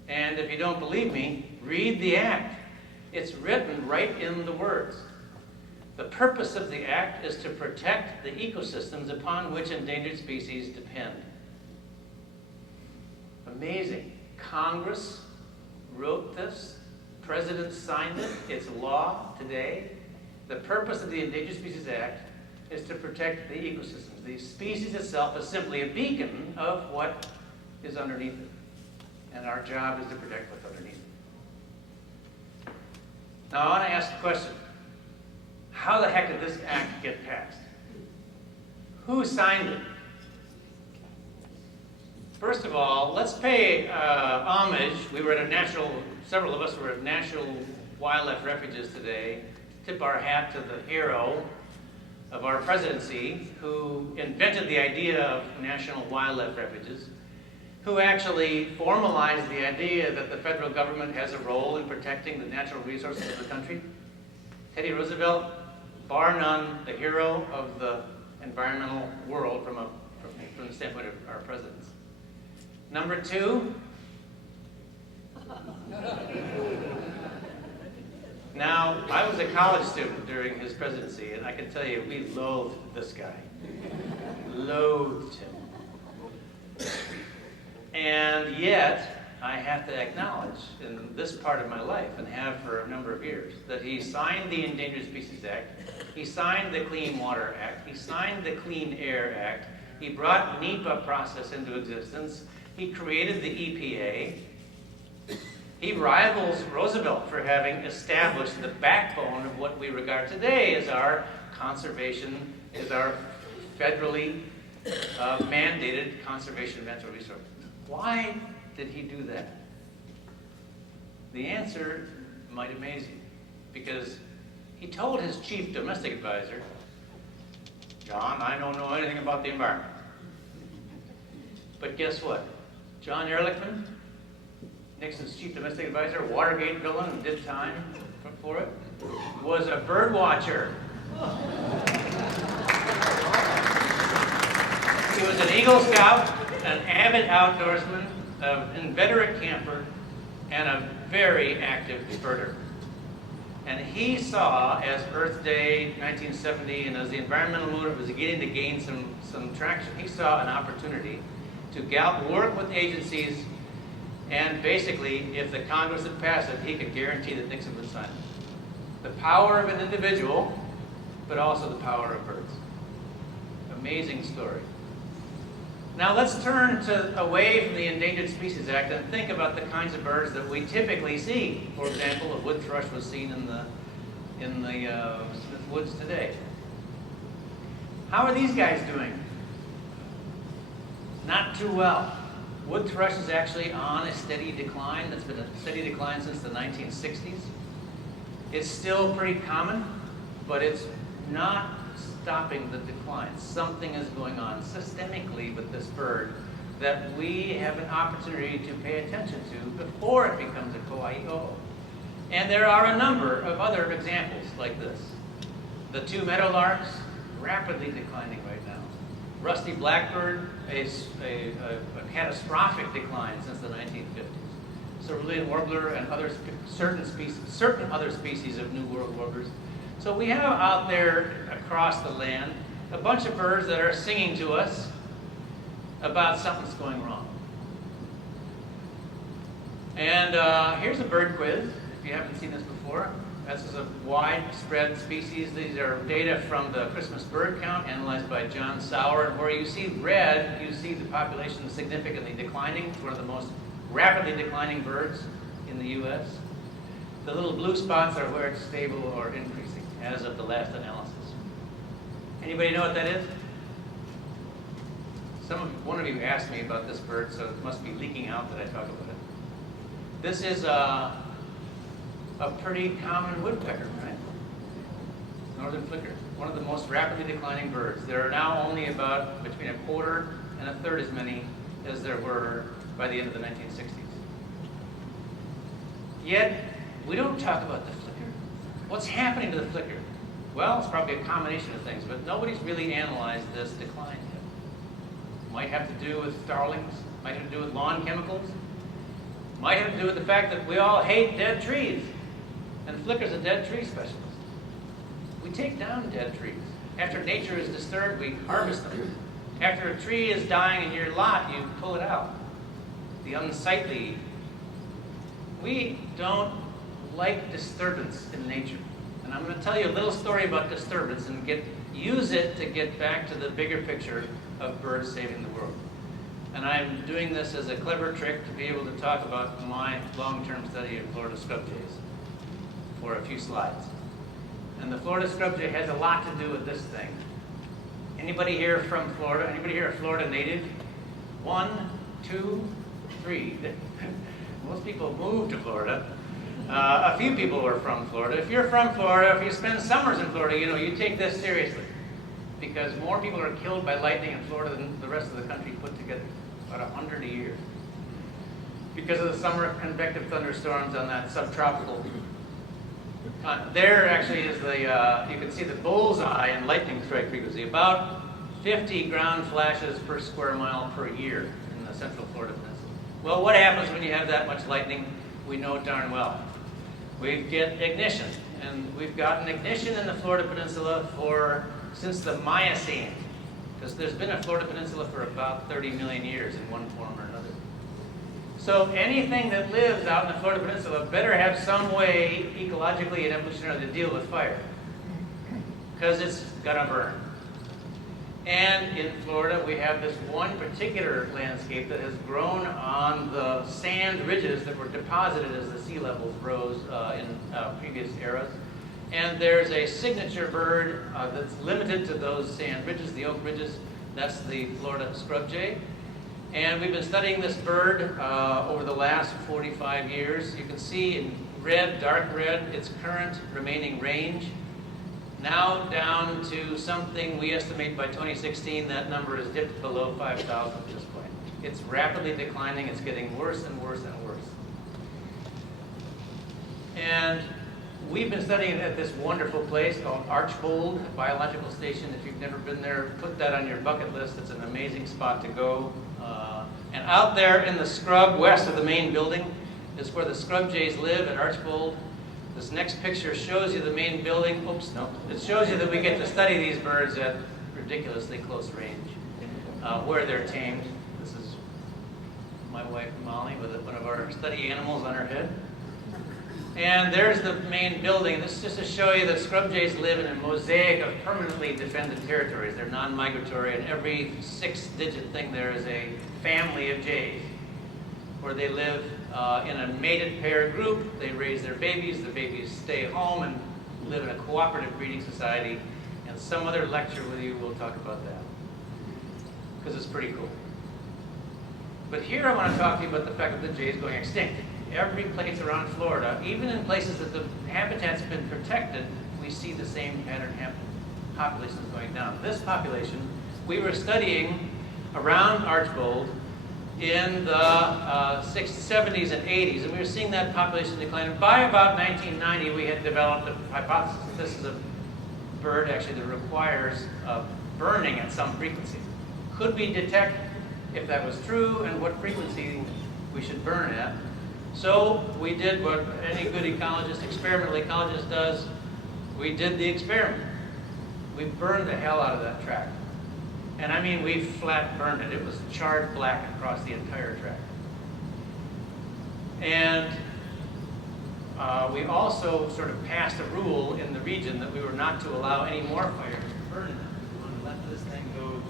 And if you don't believe me, read the Act. It's written right in the words. The purpose of the Act is to protect the ecosystems upon which endangered species depend. Amazing. Congress wrote this. President signed it. It's law today. The purpose of the Endangered Species Act is to protect the ecosystems. The species itself is simply a beacon of what is underneath it. And our job is to protect what's underneath it. Now I want to ask a question. How the heck did this act get passed? Who signed it? First of all, let's pay homage. We were at several of us were at National Wildlife Refuges today. Tip our hat to the hero of our presidency who invented the idea of National Wildlife Refuges, who actually formalized the idea that the federal government has a role in protecting the natural resources of the country. Teddy Roosevelt, bar none, the hero of the environmental world from the standpoint of our presidents. Number two, now, I was a college student during his presidency, and I can tell you, we loathed this guy. Loathed him. And yet, I have to acknowledge, in this part of my life, and have for a number of years, that he signed the Endangered Species Act, he signed the Clean Water Act, he signed the Clean Air Act, he brought NEPA process into existence, he created the EPA. He rivals Roosevelt for having established the backbone of what we regard today as our conservation, as our federally mandated conservation of natural resources. Why did he do that? The answer might amaze you, because he told his chief domestic advisor, John, I don't know anything about the environment. But guess what? John Ehrlichman, Nixon's chief domestic advisor, Watergate villain, and did time for it, was a bird watcher. He was an Eagle Scout, an avid outdoorsman, an inveterate camper, and a very active birder. And he saw, as Earth Day 1970 and as the environmental movement was beginning to gain some traction, he saw an opportunity to work with agencies. And basically, if the Congress had passed it, he could guarantee that Nixon would sign it. The power of an individual, but also the power of birds. Amazing story. Now let's turn away from the Endangered Species Act and think about the kinds of birds that we typically see. For example, a wood thrush was seen in the Smith Woods today. How are these guys doing? Not too well. Wood thrush is actually on a steady decline. That's been a steady decline since the 1960s. It's still pretty common, but it's not stopping the decline. Something is going on systemically with this bird that we have an opportunity to pay attention to before it becomes a Kauai-o. And there are a number of other examples like this. The two meadowlarks, rapidly declining right now. Rusty blackbird, a catastrophic decline since the 1950s. Cerulean warbler and certain other species of New World warblers. So we have out there across the land a bunch of birds that are singing to us about something's going wrong. And here's a bird quiz, if you haven't seen this before. This is a widespread species. These are data from the Christmas bird count analyzed by John Sauer. And where you see red, you see the population significantly declining. It's one of the most rapidly declining birds in the U.S. The little blue spots are where it's stable or increasing as of the last analysis. Anybody know what that is? One of you asked me about this bird, so it must be leaking out that I talk about it. This is a pretty common woodpecker, right? Northern flicker, one of the most rapidly declining birds. There are now only about between a quarter and a third as many as there were by the end of the 1960s. Yet, we don't talk about the flicker. What's happening to the flicker? Well, it's probably a combination of things, but nobody's really analyzed this decline yet. Might have to do with starlings, might have to do with lawn chemicals, might have to do with the fact that we all hate dead trees. And flicker's a dead tree specialist. We take down dead trees. After nature is disturbed, we harvest them. After a tree is dying in your lot, you pull it out. The unsightly. We don't like disturbance in nature. And I'm going to tell you a little story about disturbance and use it to get back to the bigger picture of birds saving the world. And I'm doing this as a clever trick to be able to talk about my long-term study of Florida scrub jays for a few slides. And the Florida scrub jay has a lot to do with this thing. Anybody here from Florida? Anybody here a Florida native? 1, 2, 3. Most people moved to Florida. A few people were from Florida. If you're from Florida, if you spend summers in Florida, you take this seriously. Because more people are killed by lightning in Florida than the rest of the country put together. About 100 a year. Because of the summer convective thunderstorms on that subtropical. There actually is the, you can see the bullseye in lightning strike frequency. About 50 ground flashes per square mile per year in the central Florida peninsula. Well, what happens when you have that much lightning? We know darn well. We get ignition. And we've gotten ignition in the Florida peninsula since the Miocene. Because there's been a Florida peninsula for about 30 million years in one form or another. So anything that lives out in the Florida peninsula better have some way, ecologically and evolutionarily, to deal with fire. Because it's gonna burn. And in Florida, we have this one particular landscape that has grown on the sand ridges that were deposited as the sea levels rose in previous eras. And there's a signature bird that's limited to those sand ridges, the oak ridges. That's the Florida scrub jay. And we've been studying this bird over the last 45 years. You can see in red, dark red, its current remaining range. Now down to something we estimate by 2016, that number has dipped below 5,000 at this point. It's rapidly declining. It's getting worse and worse and worse. And we've been studying it at this wonderful place called Archbold Biological Station. If you've never been there, put that on your bucket list. It's an amazing spot to go. And out there in the scrub west of the main building is where the scrub jays live at Archbold. This next picture shows you the main building. Oops, no. It shows you that we get to study these birds at ridiculously close range, where they're tamed. This is my wife Molly with one of our study animals on her head. And there's the main building. This is just to show you that scrub jays live in a mosaic of permanently defended territories. They're non-migratory, and every 6-digit thing there is a family of jays, where they live in a mated pair group. They raise their babies stay home and live in a cooperative breeding society. And some other lecture with you will talk about that, because it's pretty cool. But here I want to talk to you about the fact that the jay is going extinct. Every place around Florida, even in places that the habitat's been protected, we see the same pattern happen. Populations going down. This population, we were studying around Archbold in the 70s and 80s, and we were seeing that population decline. And by about 1990, we had developed a hypothesis that this is a bird actually that requires burning at some frequency. Could we detect if that was true and what frequency we should burn at? So we did what any good ecologist, experimental ecologist does. we did the experiment. We burned the hell out of that track. And I mean, we flat burned it. It was charred black across the entire track. And we also sort of passed a rule in the region that we were not to allow any more fires to burn in them. We wanted to let this thing go to its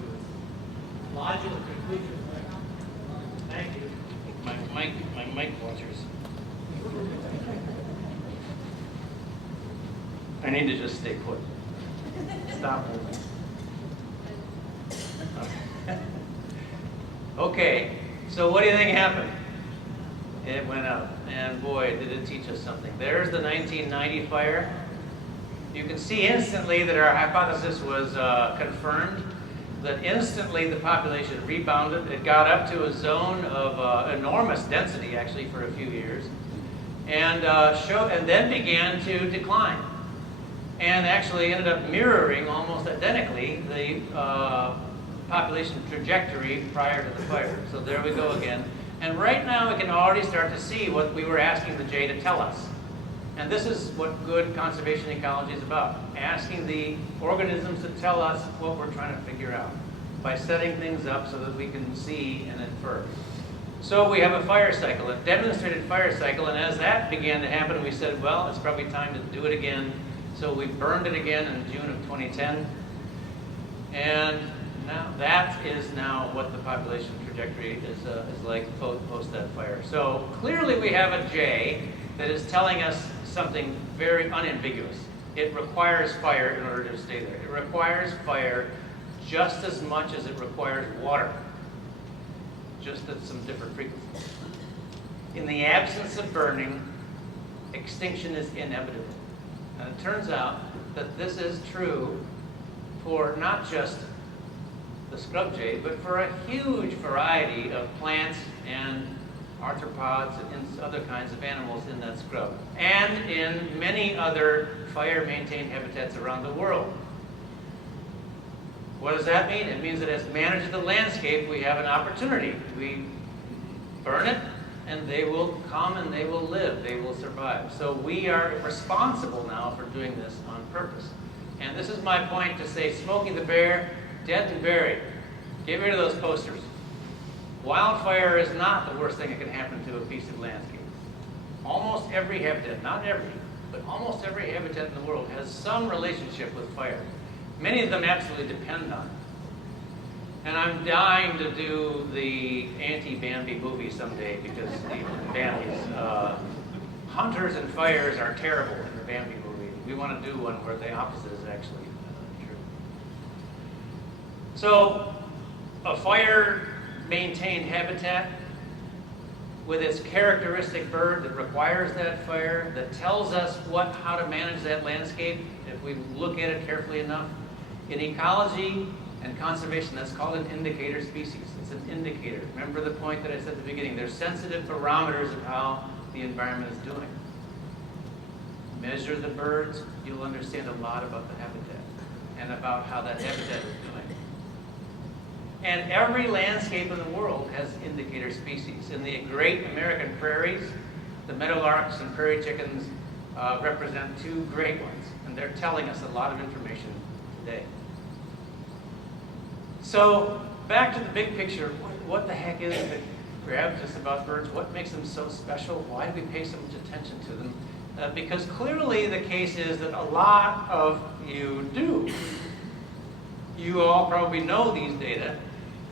logical conclusion. Thank you. My mic watchers. I need to just stay put. Stop moving. Okay, so what do you think happened? It went up, and boy, did it teach us something. There's the 1990 fire. You can see instantly that our hypothesis was confirmed, that instantly the population rebounded. It got up to a zone of enormous density, actually, for a few years, and then began to decline, and actually ended up mirroring almost identically the population trajectory prior to the fire. So there we go again. And right now we can already start to see what we were asking the Jay to tell us. And this is what good conservation ecology is about. Asking the organisms to tell us what we're trying to figure out by setting things up so that we can see and infer. So we have a fire cycle, a demonstrated fire cycle, and as that began to happen, we said, well, it's probably time to do it again. So we burned it again in June of 2010. And now that is now what the population trajectory is like post that fire. So clearly we have a J that is telling us something very unambiguous. It requires fire in order to stay there. It requires fire just as much as it requires water, just at some different frequencies. In the absence of burning, extinction is inevitable. And it turns out that this is true for not just the scrub jay, but for a huge variety of plants and arthropods and other kinds of animals in that scrub, and in many other fire-maintained habitats around the world. What does that mean? It means that as managers of the landscape, we have an opportunity. We burn it, and they will come and they will live, they will survive. So we are responsible now for doing this on purpose. And this is my point to say, Smokey the Bear, dead and buried. Get rid of those posters. Wildfire is not the worst thing that can happen to a piece of landscape. Almost every habitat, not every, but almost every habitat in the world has some relationship with fire. Many of them absolutely depend on it. And I'm dying to do the anti-Bambi movie someday because the Bambi's, hunters and fires are terrible in the Bambi movie. We want to do one where the opposite is actually true. So, a fire-maintained habitat with its characteristic bird that requires that fire, that tells us how to manage that landscape if we look at it carefully enough. In ecology and conservation, that's called an indicator species. It's an indicator. Remember the point that I said at the beginning. They're sensitive barometers of how the environment is doing. Measure the birds, you'll understand a lot about the habitat and about how that habitat is doing. And every landscape in the world has indicator species. In the great American prairies, the meadowlarks and prairie chickens represent two great ones, and they're telling us a lot of information today. So, back to the big picture, what the heck is it that grabs us about birds? What makes them so special? Why do we pay so much attention to them? Because clearly the case is that a lot of you do. You all probably know these data.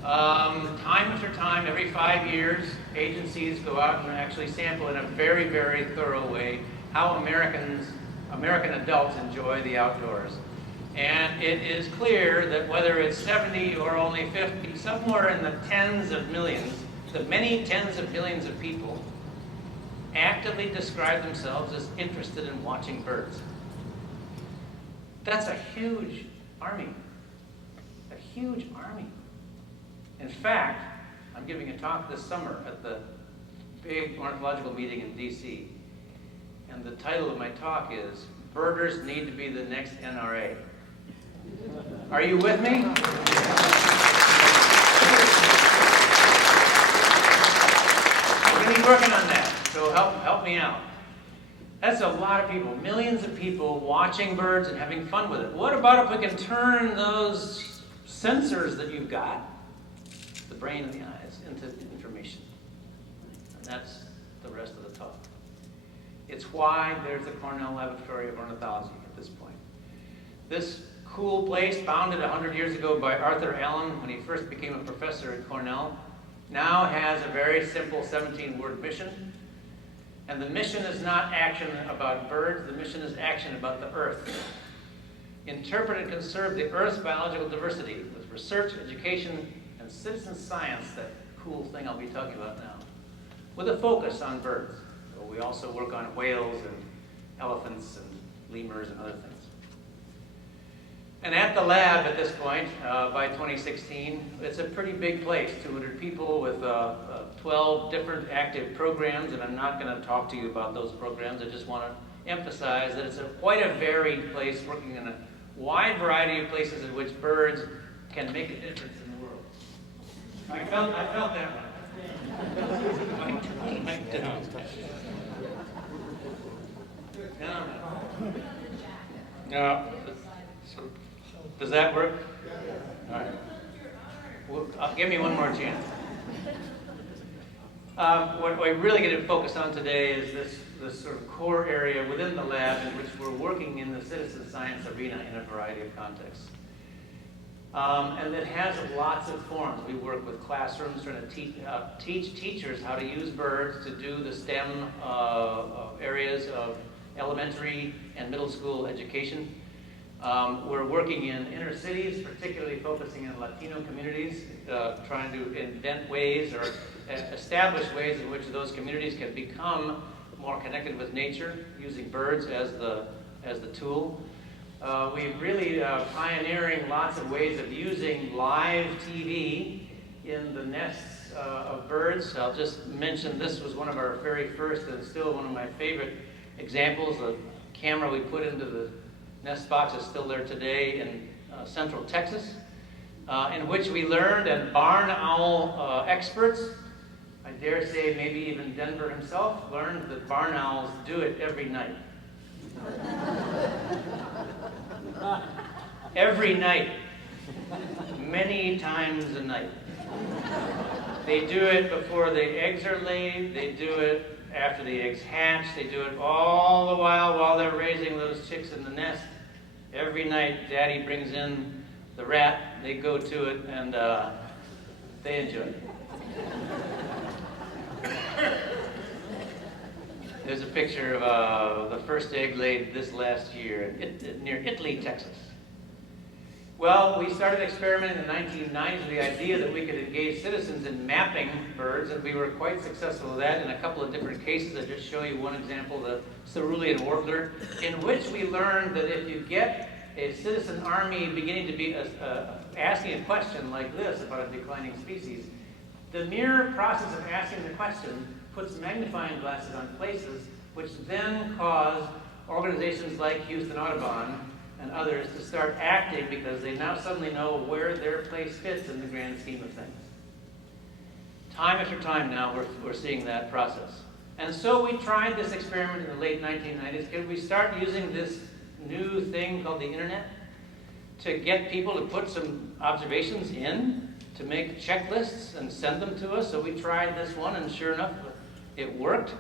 Time after time, every 5 years, agencies go out and actually sample in a very, very thorough way how American adults enjoy the outdoors. And it is clear that whether it's 70 or only 50, somewhere in the tens of millions, the many tens of millions of people actively describe themselves as interested in watching birds. That's a huge army. A huge army. In fact, I'm giving a talk this summer at the big ornithological meeting in DC. And the title of my talk is, Birders Need to Be the Next NRA. Are you with me? We're going to be working on that, so help me out. That's a lot of people, millions of people watching birds and having fun with it. What about if we can turn those sensors that you've got, the brain and the eyes, into information? And that's the rest of the talk. It's why there's the Cornell Laboratory of Ornithology at this point. This cool place, founded 100 years ago by Arthur Allen when he first became a professor at Cornell, now has a very simple 17-word mission. And the mission is not action about birds, the mission is action about the earth. Interpret and conserve the earth's biological diversity with research, education, and citizen science, that cool thing I'll be talking about now, with a focus on birds. So we also work on whales and elephants and lemurs and other things. And at the lab at this point, by 2016, it's a pretty big place, 200 people with 12 different active programs, and I'm not going to talk to you about those programs. I just want to emphasize that it's quite a varied place, working in a wide variety of places in which birds can make a difference in the world. I felt that one. Mic down. No. Does that work? All right. Well, give me one more chance. What we're really going to focus on today is this sort of core area within the lab in which we're working in the citizen science arena in a variety of contexts. And it has lots of forms. We work with classrooms trying to teach teachers how to use birds to do the STEM areas of elementary and middle school education. We're working in inner cities, particularly focusing on Latino communities, trying to invent ways or establish ways in which those communities can become more connected with nature, using birds as the tool. We're really pioneering lots of ways of using live TV in the nests of birds. I'll just mention this was one of our very first and still one of my favorite examples. The camera we put into the nest box is still there today in central Texas, in which we learned, and barn owl experts, I dare say maybe even Denver himself, learned that barn owls do it every night. Every night. Many times a night. They do it before the eggs are laid, they do it after the eggs hatch, they do it all the while they're raising those chicks in the nest. Every night, Daddy brings in the rat, they go to it, and they enjoy it. There's a picture of the first egg laid this last year near Italy, Texas. Well, we started experimenting in the 1990s with the idea that we could engage citizens in mapping birds, and we were quite successful with that in a couple of different cases. I'll just show you one example, the cerulean warbler, in which we learned that if you get a citizen army beginning to be asking a question like this about a declining species, the mere process of asking the question puts magnifying glasses on places, which then cause organizations like Houston Audubon and others to start acting because they now suddenly know where their place fits in the grand scheme of things. Time after time now, we're seeing that process. And so we tried this experiment in the late 1990s. Could we start using this new thing called the internet to get people to put some observations in, to make checklists and send them to us? So we tried this one, and sure enough, it worked.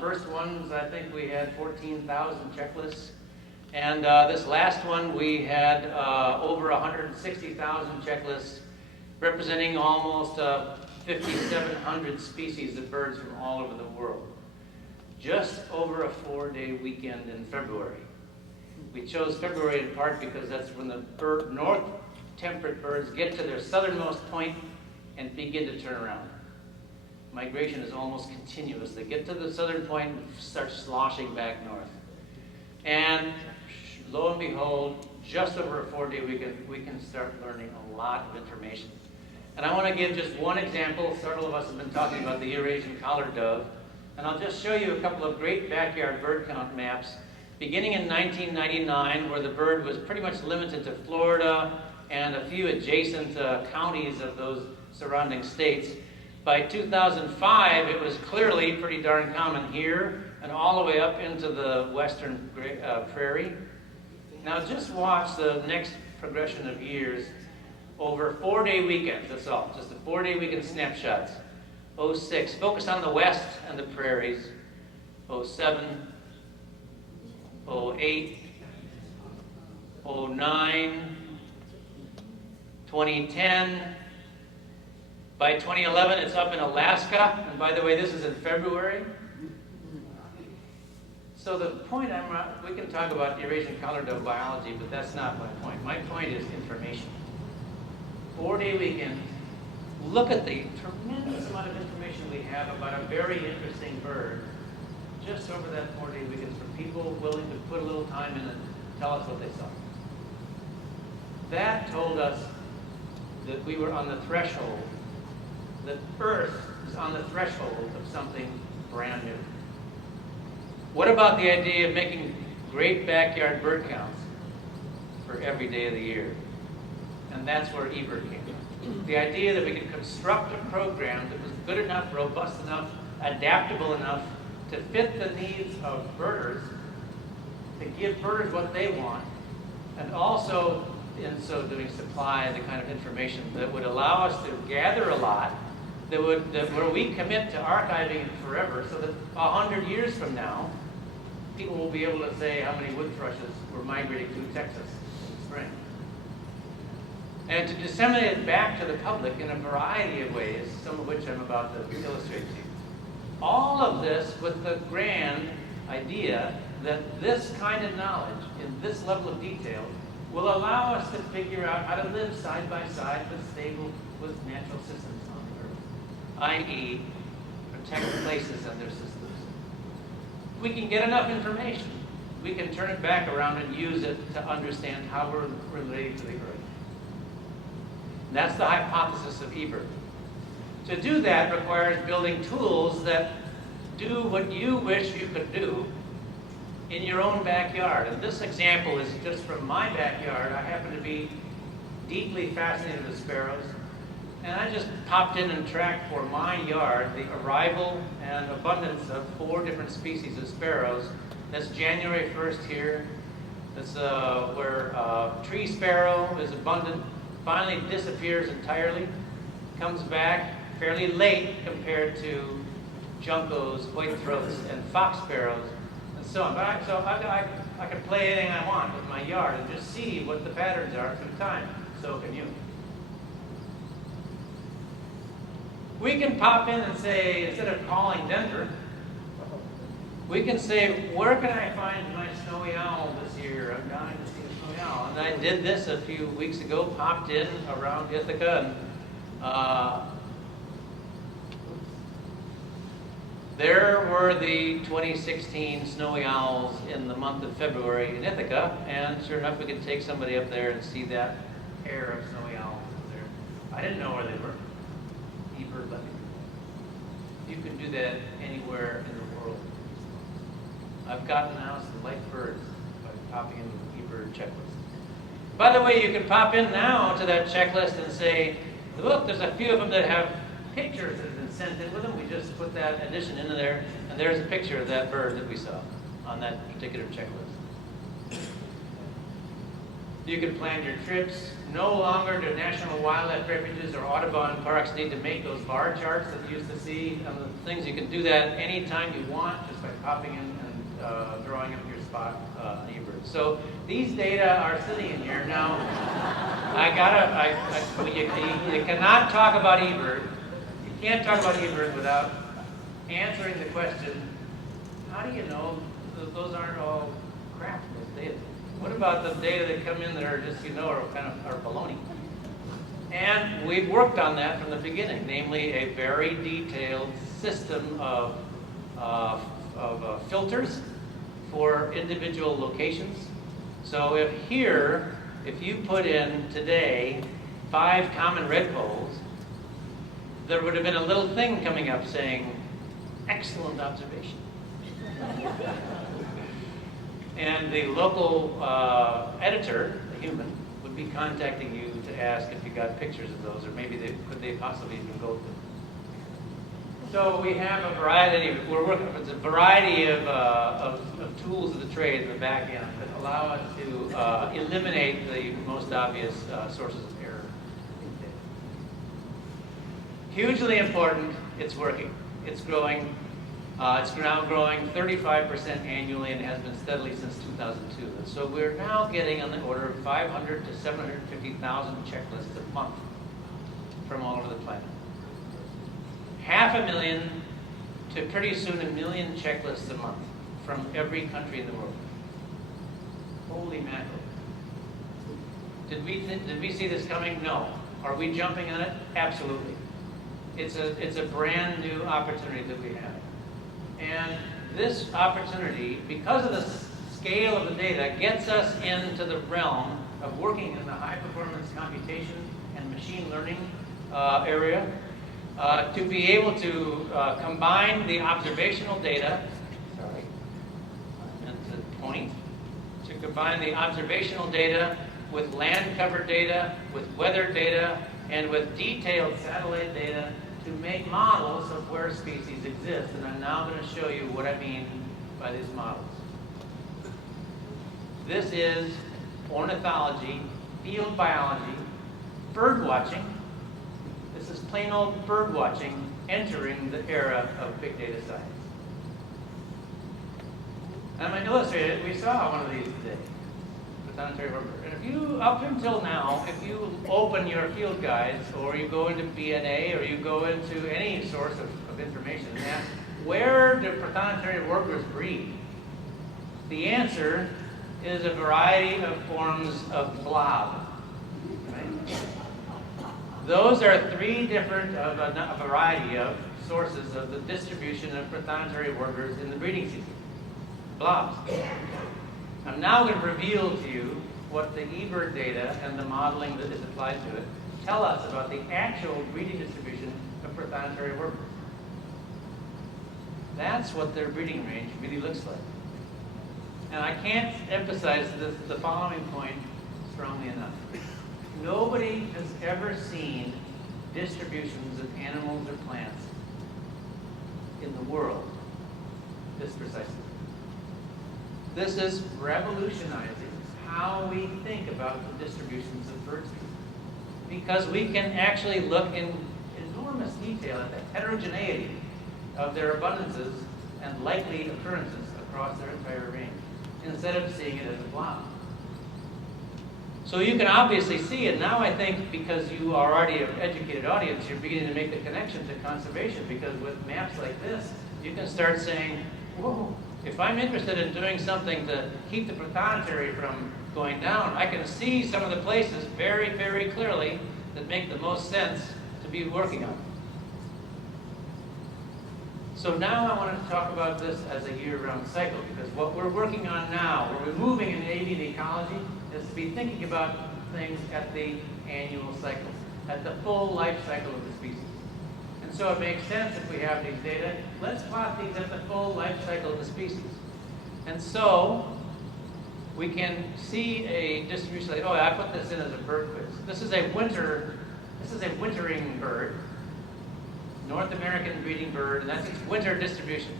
First ones, I think we had 14,000 checklists. And this last one, we had over 160,000 checklists, representing almost 5,700 species of birds from all over the world, just over a 4-day weekend in February. We chose February in part because that's when the north temperate birds get to their southernmost point and begin to turn around. Migration is almost continuous. They get to the southern point and start sloshing back north. And lo and behold, just over a 4-day weekend, we can start learning a lot of information. And I want to give just one example. Several of us have been talking about the Eurasian collared dove. And I'll just show you a couple of great backyard bird count maps, beginning in 1999, where the bird was pretty much limited to Florida and a few adjacent counties of those surrounding states. By 2005, it was clearly pretty darn common here and all the way up into the western prairie. Now just watch the next progression of years over 4-day weekends, that's all, just the 4-day weekend snapshots. 06, focus on the west and the prairies. 07, 08, 09, 2010. By 2011, it's up in Alaska. And by the way, this is in February. So the point we can talk about Eurasian colored dove biology, but that's not my point. My point is information. 4-day weekend. Look at the tremendous amount of information we have about a very interesting bird just over that 4-day weekend for people willing to put a little time in and tell us what they saw. That told us that we were on the threshold, that Earth is on the threshold of something brand new. What about the idea of making great backyard bird counts for every day of the year? And that's where eBird came from. The idea that we could construct a program that was good enough, robust enough, adaptable enough to fit the needs of birders, to give birders what they want, and also, in so doing, supply the kind of information that would allow us to gather a lot, where we commit to archiving it forever, so that 100 years from now, people will be able to say how many wood thrushes were migrating through Texas in the spring. And to disseminate it back to the public in a variety of ways, some of which I'm about to illustrate to you. All of this with the grand idea that this kind of knowledge in this level of detail will allow us to figure out how to live side by side with natural systems on the Earth, i.e. protect places and their systems. We can get enough information, we can turn it back around and use it to understand how we're related to the Earth. And that's the hypothesis of eBird. To do that requires building tools that do what you wish you could do in your own backyard. And this example is just from my backyard. I happen to be deeply fascinated with sparrows. And I just popped in and tracked for my yard the arrival and abundance of 4 different species of sparrows. That's January 1st here. That's where tree sparrow is abundant, finally disappears entirely, comes back fairly late compared to juncos, white-throats, and fox sparrows, and so on. But I can play anything I want with my yard and just see what the patterns are through time. So can you. We can pop in and say, instead of calling Denver, we can say, where can I find my snowy owl this year? I'm dying to see a snowy owl. And I did this a few weeks ago, popped in around Ithaca, and there were the 2016 snowy owls in the month of February in Ithaca, and sure enough, we could take somebody up there and see that pair of snowy owls there. I didn't know where they were. eBird let me. You can do that anywhere in the world. I've gotten now some light birds by popping into the eBird checklist. By the way, you can pop in now to that checklist and say, look, there's a few of them that have pictures that have been sent in with them. We just put that addition into there, and there's a picture of that bird that we saw on that particular checklist. You can plan your trips. No longer do national wildlife refuges or Audubon parks need to make those bar charts that you used to see on the things. You can do that anytime you want just by popping in and drawing up your spot on eBird. So these data are sitting in here. Now, you cannot talk about eBird. You can't talk about eBird without answering the question, how do you know that those aren't all crap, those data? What about the data that come in that are just, are kind of are baloney? And we've worked on that from the beginning, namely a very detailed system of filters for individual locations. So if you put in today 5 common redpolls, there would have been a little thing coming up saying, excellent observation. And the local editor, the human, would be contacting you to ask if you got pictures of those, or maybe could they possibly even go to them. So we have a variety. We're working with a variety of tools of the trade in the back end that allow us to eliminate the most obvious sources of error. Hugely important. It's working. It's growing. It's now growing 35% annually and has been steadily since 2002. And so we're now getting on the order of 500 to 750,000 checklists a month from all over the planet. 500,000 to pretty soon 1 million checklists a month from every country in the world. Holy mackerel. Did we see this coming? No. Are we jumping on it? Absolutely. It's a brand new opportunity that we have. And this opportunity, because of the scale of the data, gets us into the realm of working in the high-performance computation and machine learning area, to be able to combine the observational data, to combine the observational data with land-cover data, with weather data, and with detailed satellite data to make models of where species exist. And I'm now going to show you what I mean by these models. This is ornithology, field biology, bird watching. This is plain old bird watching entering the era of big data science. And I'm going to illustrate it. We saw one of these today. And if you, up until now, if you open your field guides, or you go into BNA, or you go into any source of information and ask, where do prothonotary warblers breed? The answer is a variety of forms of blob. Right? Those are three different, a variety of sources of the distribution of prothonotary warblers in the breeding season. Blobs. I'm now going to reveal to you what the eBird data and the modeling that is applied to it tell us about the actual breeding distribution of prothonotary warblers. That's what their breeding range really looks like. And I can't emphasize the following point strongly enough. Nobody has ever seen distributions of animals or plants in the world this precisely. This is revolutionizing how we think about the distributions of bird species, because we can actually look in enormous detail at the heterogeneity of their abundances and likely occurrences across their entire range, instead of seeing it as a blob. So you can obviously see, and now I think because you are already an educated audience, you're beginning to make the connection to conservation, because with maps like this, you can start saying, whoa, if I'm interested in doing something to keep the prothonotary from going down, I can see some of the places very, very clearly that make the most sense to be working on. So now I want to talk about this as a year-round cycle, because what we're working on now, where we're moving in avian ecology, is to be thinking about things at the annual cycle, at the full life cycle of the species. And so it makes sense if we have these data, let's plot these at the full life cycle of the species. And so we can see a distribution like, oh, I put this in as a bird quiz. This is a wintering bird, North American breeding bird, and that's its winter distribution.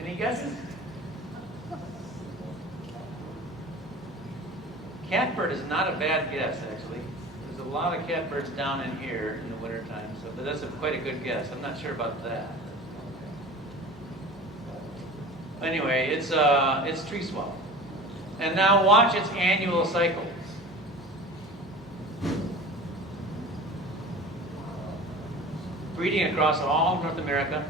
Any guesses? Catbird is not a bad guess, actually. There's a lot of catbirds down in here in the wintertime, so but that's quite a good guess. I'm not sure about that. Anyway, it's tree swallow. And now watch its annual cycle. Breeding across all of North America.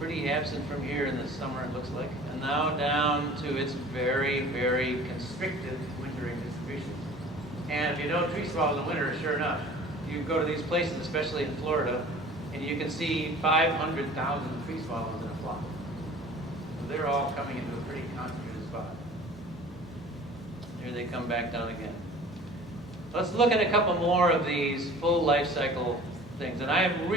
Pretty absent from here in the summer, it looks like. And now down to its very, very constricted wintering distribution. And if you know tree swallows in winter, sure enough, you go to these places, especially in Florida, and you can see 500,000 tree swallows in a flock. So they're all coming into a pretty concentrated spot. Here they come back down again. Let's look at a couple more of these full life cycle things. And I'm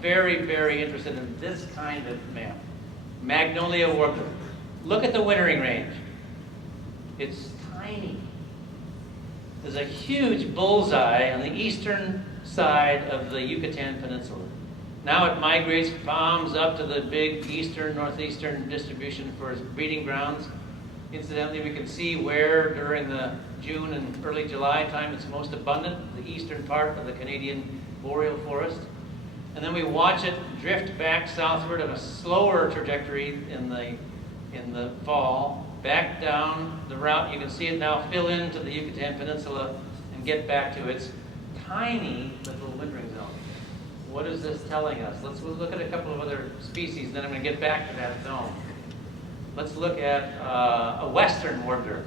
very, very interested in this kind of map. Magnolia warbler. Look at the wintering range. It's tiny. There's a huge bullseye on the eastern side of the Yucatan Peninsula. Now it migrates, bombs up to the big eastern, northeastern distribution for its breeding grounds. Incidentally, we can see where during the June and early July time it's most abundant, the eastern part of the Canadian boreal forest. And then we watch it drift back southward on a slower trajectory in the fall, back down the route. You can see it now fill into the Yucatan Peninsula and get back to its tiny little wintering zone. What is this telling us? Let's look at a couple of other species, then I'm going to get back to that zone. Let's look at a western warbler,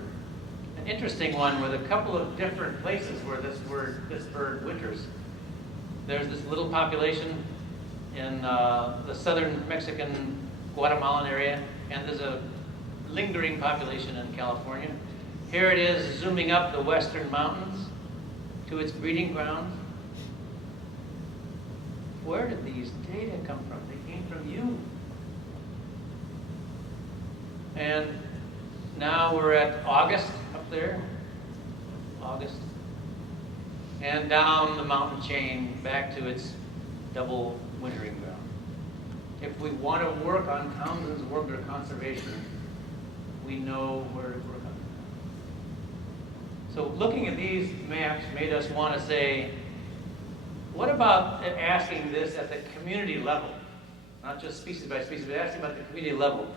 an interesting one with a couple of different places where this bird winters. There's this little population in the southern Mexican Guatemalan area, and there's a lingering population in California. Here it is zooming up the western mountains to its breeding ground. Where did these data come from? They came from you. And now we're at August up there. August. And down the mountain chain back to its double wintering ground. If we want to work on Townsend's warbler conservation, we know where to work on it. So looking at these maps made us want to say, what about asking this at the community level? Not just species by species, but asking about the community level.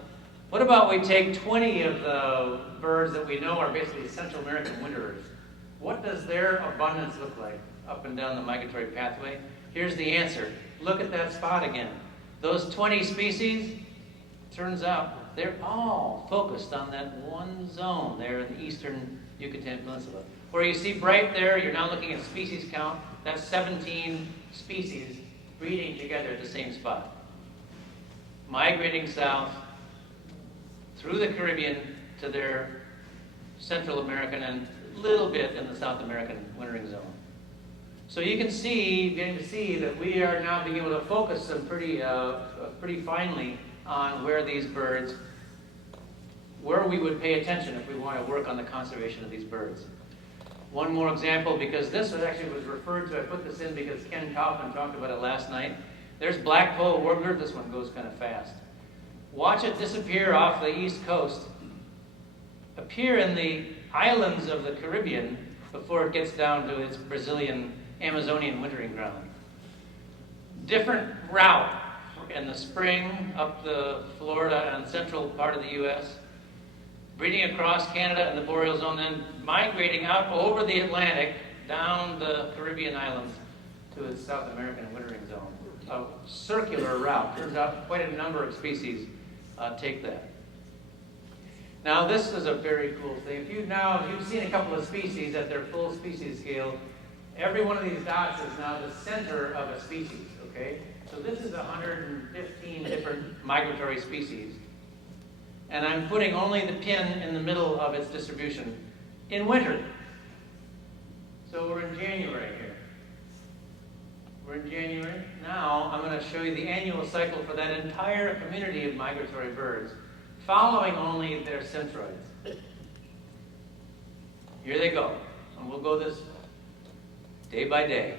What about we take 20 of the birds that we know are basically Central American winterers? What does their abundance look like up and down the migratory pathway? Here's the answer. Look at that spot again. Those 20 species, turns out they're all focused on that one zone there in the eastern Yucatan Peninsula. Where you see bright there, you're now looking at species count. That's 17 species breeding together at the same spot. Migrating south through the Caribbean to their Central American and a little bit in the South American wintering zone. So you can see, getting to see that we are now being able to focus them pretty finely on where these birds, where we would pay attention if we want to work on the conservation of these birds. One more example, because this was actually referred to, I put this in because Ken Kaufman talked about it last night. There's black-polled warbler. This one goes kind of fast. Watch it disappear off the east coast, appear in the islands of the Caribbean before it gets down to its Brazilian, Amazonian wintering ground. Different route in the spring up the Florida and central part of the U.S., breeding across Canada and the boreal zone, then migrating out over the Atlantic down the Caribbean islands to its South American wintering zone. A circular route. Turns out quite a number of species take that. Now this is a very cool thing. If you've seen a couple of species at their full species scale, every one of these dots is now the center of a species, okay? So this is 115 different migratory species. And I'm putting only the pin in the middle of its distribution in winter. So we're in January here. We're in January. Now I'm going to show you the annual cycle for that entire community of migratory birds, following only their centroids. Here they go. And we'll go this day by day.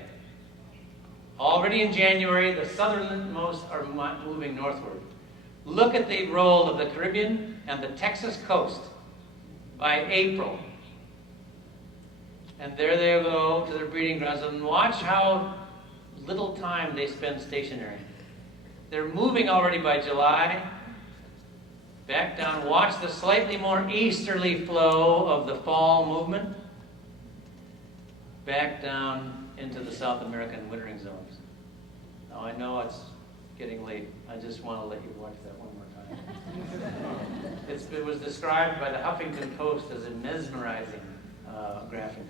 Already in January, the southernmost are moving northward. Look at the role of the Caribbean and the Texas coast by April. And there they go to their breeding grounds. And watch how little time they spend stationary. They're moving already by July. Back down. Watch the slightly more easterly flow of the fall movement. Back down into the South American wintering zones. Now I know it's getting late. I just want to let you watch that one more time. It was described by the Huffington Post as a mesmerizing graphic.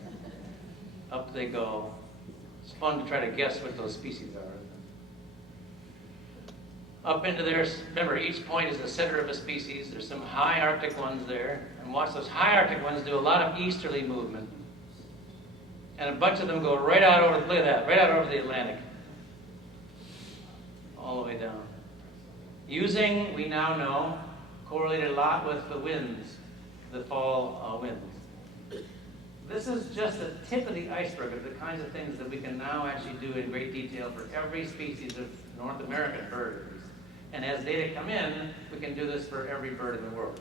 Up they go. It's fun to try to guess what those species are. Up into there, remember each point is the center of a species. There's some high Arctic ones there. And watch those high Arctic ones do a lot of easterly movement. And a bunch of them go right out over, look at that, right out over the Atlantic. All the way down. Using, we now know, correlated a lot with the winds, the fall winds. This is just the tip of the iceberg of the kinds of things that we can now actually do in great detail for every species of North American bird. And as data come in, we can do this for every bird in the world.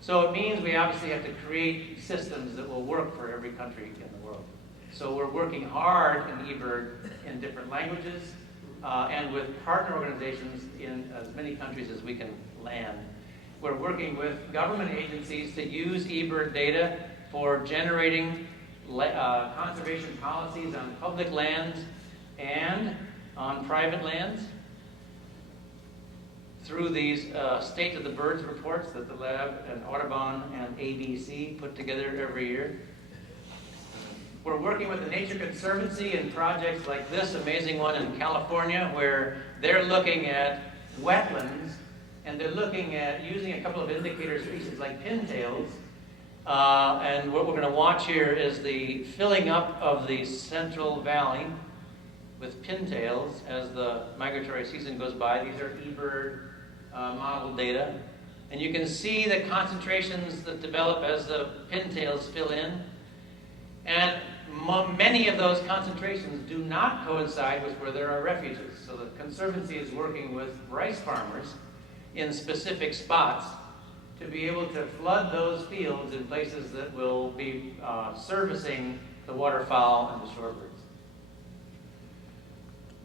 So it means we obviously have to create systems that will work for every country in the world. So we're working hard in eBird in different languages and with partner organizations in as many countries as we can land. We're working with government agencies to use eBird data for generating conservation policies on public lands and on private lands through these State of the Birds reports that the lab and Audubon and ABC put together every year. We're working with the Nature Conservancy in projects like this amazing one in California, where they're looking at wetlands and they're looking at using a couple of indicator species like pintails. And what we're going to watch here is the filling up of the Central Valley with pintails as the migratory season goes by. These are eBird model data. And you can see the concentrations that develop as the pintails fill in. And many of those concentrations do not coincide with where there are refuges. So the Conservancy is working with rice farmers in specific spots to be able to flood those fields in places that will be servicing the waterfowl and the shorebirds.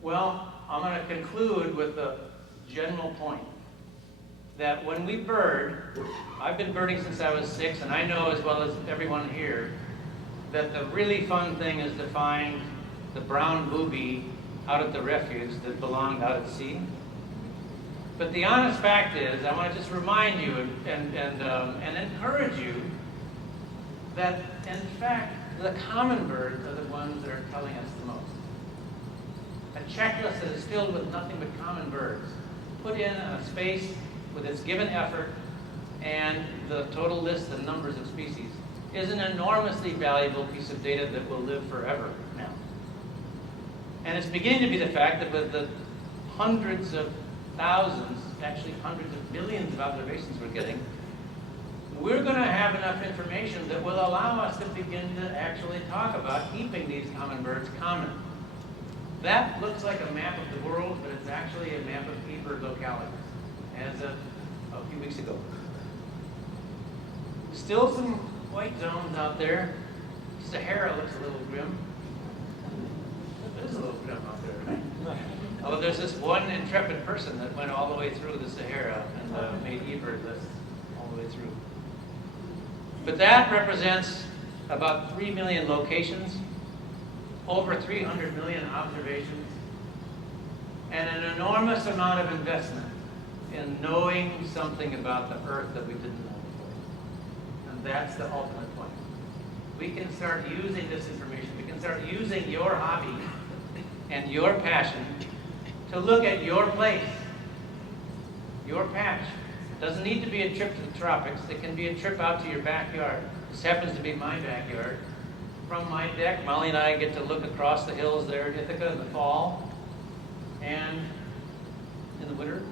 Well, I'm going to conclude with the general point that when we bird, I've been birding since I was 6, and I know as well as everyone here that the really fun thing is to find the brown booby out at the refuge that belonged out at sea. But the honest fact is, I want to just remind you and encourage you that, in fact, the common birds are the ones that are telling us the most. A checklist that is filled with nothing but common birds, put in a space with its given effort and the total list and numbers of species, is an enormously valuable piece of data that will live forever now. And it's beginning to be the fact that with the hundreds of thousands, actually hundreds of millions of observations we're getting, we're going to have enough information that will allow us to begin to actually talk about keeping these common birds common. That looks like a map of the world, but it's actually a map of eBird localities as of a few weeks ago. Still some white zones out there. Sahara looks a little grim. It is a little grim out there, right? Although there's this one intrepid person that went all the way through the Sahara and made eBird lists all the way through. But that represents about 3 million locations, over 300 million observations, and an enormous amount of investment in knowing something about the Earth that we didn't know before. And that's the ultimate point. We can start using this information. We can start using your hobby and your passion to look at your place, your patch. It doesn't need to be a trip to the tropics. It can be a trip out to your backyard. This happens to be my backyard. From my deck, Molly and I get to look across the hills there at Ithaca in the fall and in the winter.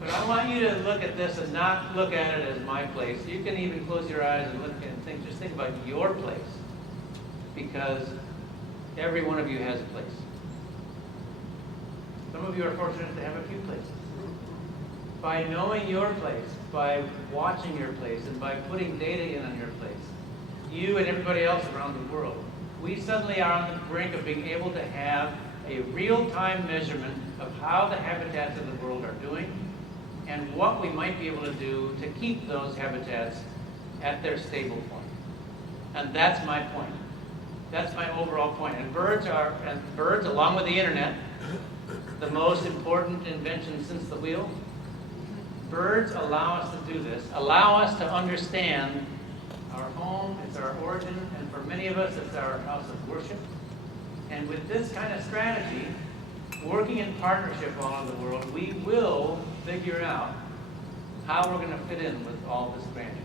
But I want you to look at this and not look at it as my place. You can even close your eyes and look and think, just think about your place, because every one of you has a place. Some of you are fortunate to have a few places. By knowing your place, by watching your place, and by putting data in on your place, you and everybody else around the world, we suddenly are on the brink of being able to have a real-time measurement of how the habitats of the world are doing and what we might be able to do to keep those habitats at their stable point. And that's my point. That's my overall point. And birds, along with the internet, the most important invention since the wheel. Birds allow us to do this, allow us to understand our home, it's our origin, and for many of us, it's our house of worship. And with this kind of strategy, working in partnership all over the world, we will figure out how we're going to fit in with all this grandeur.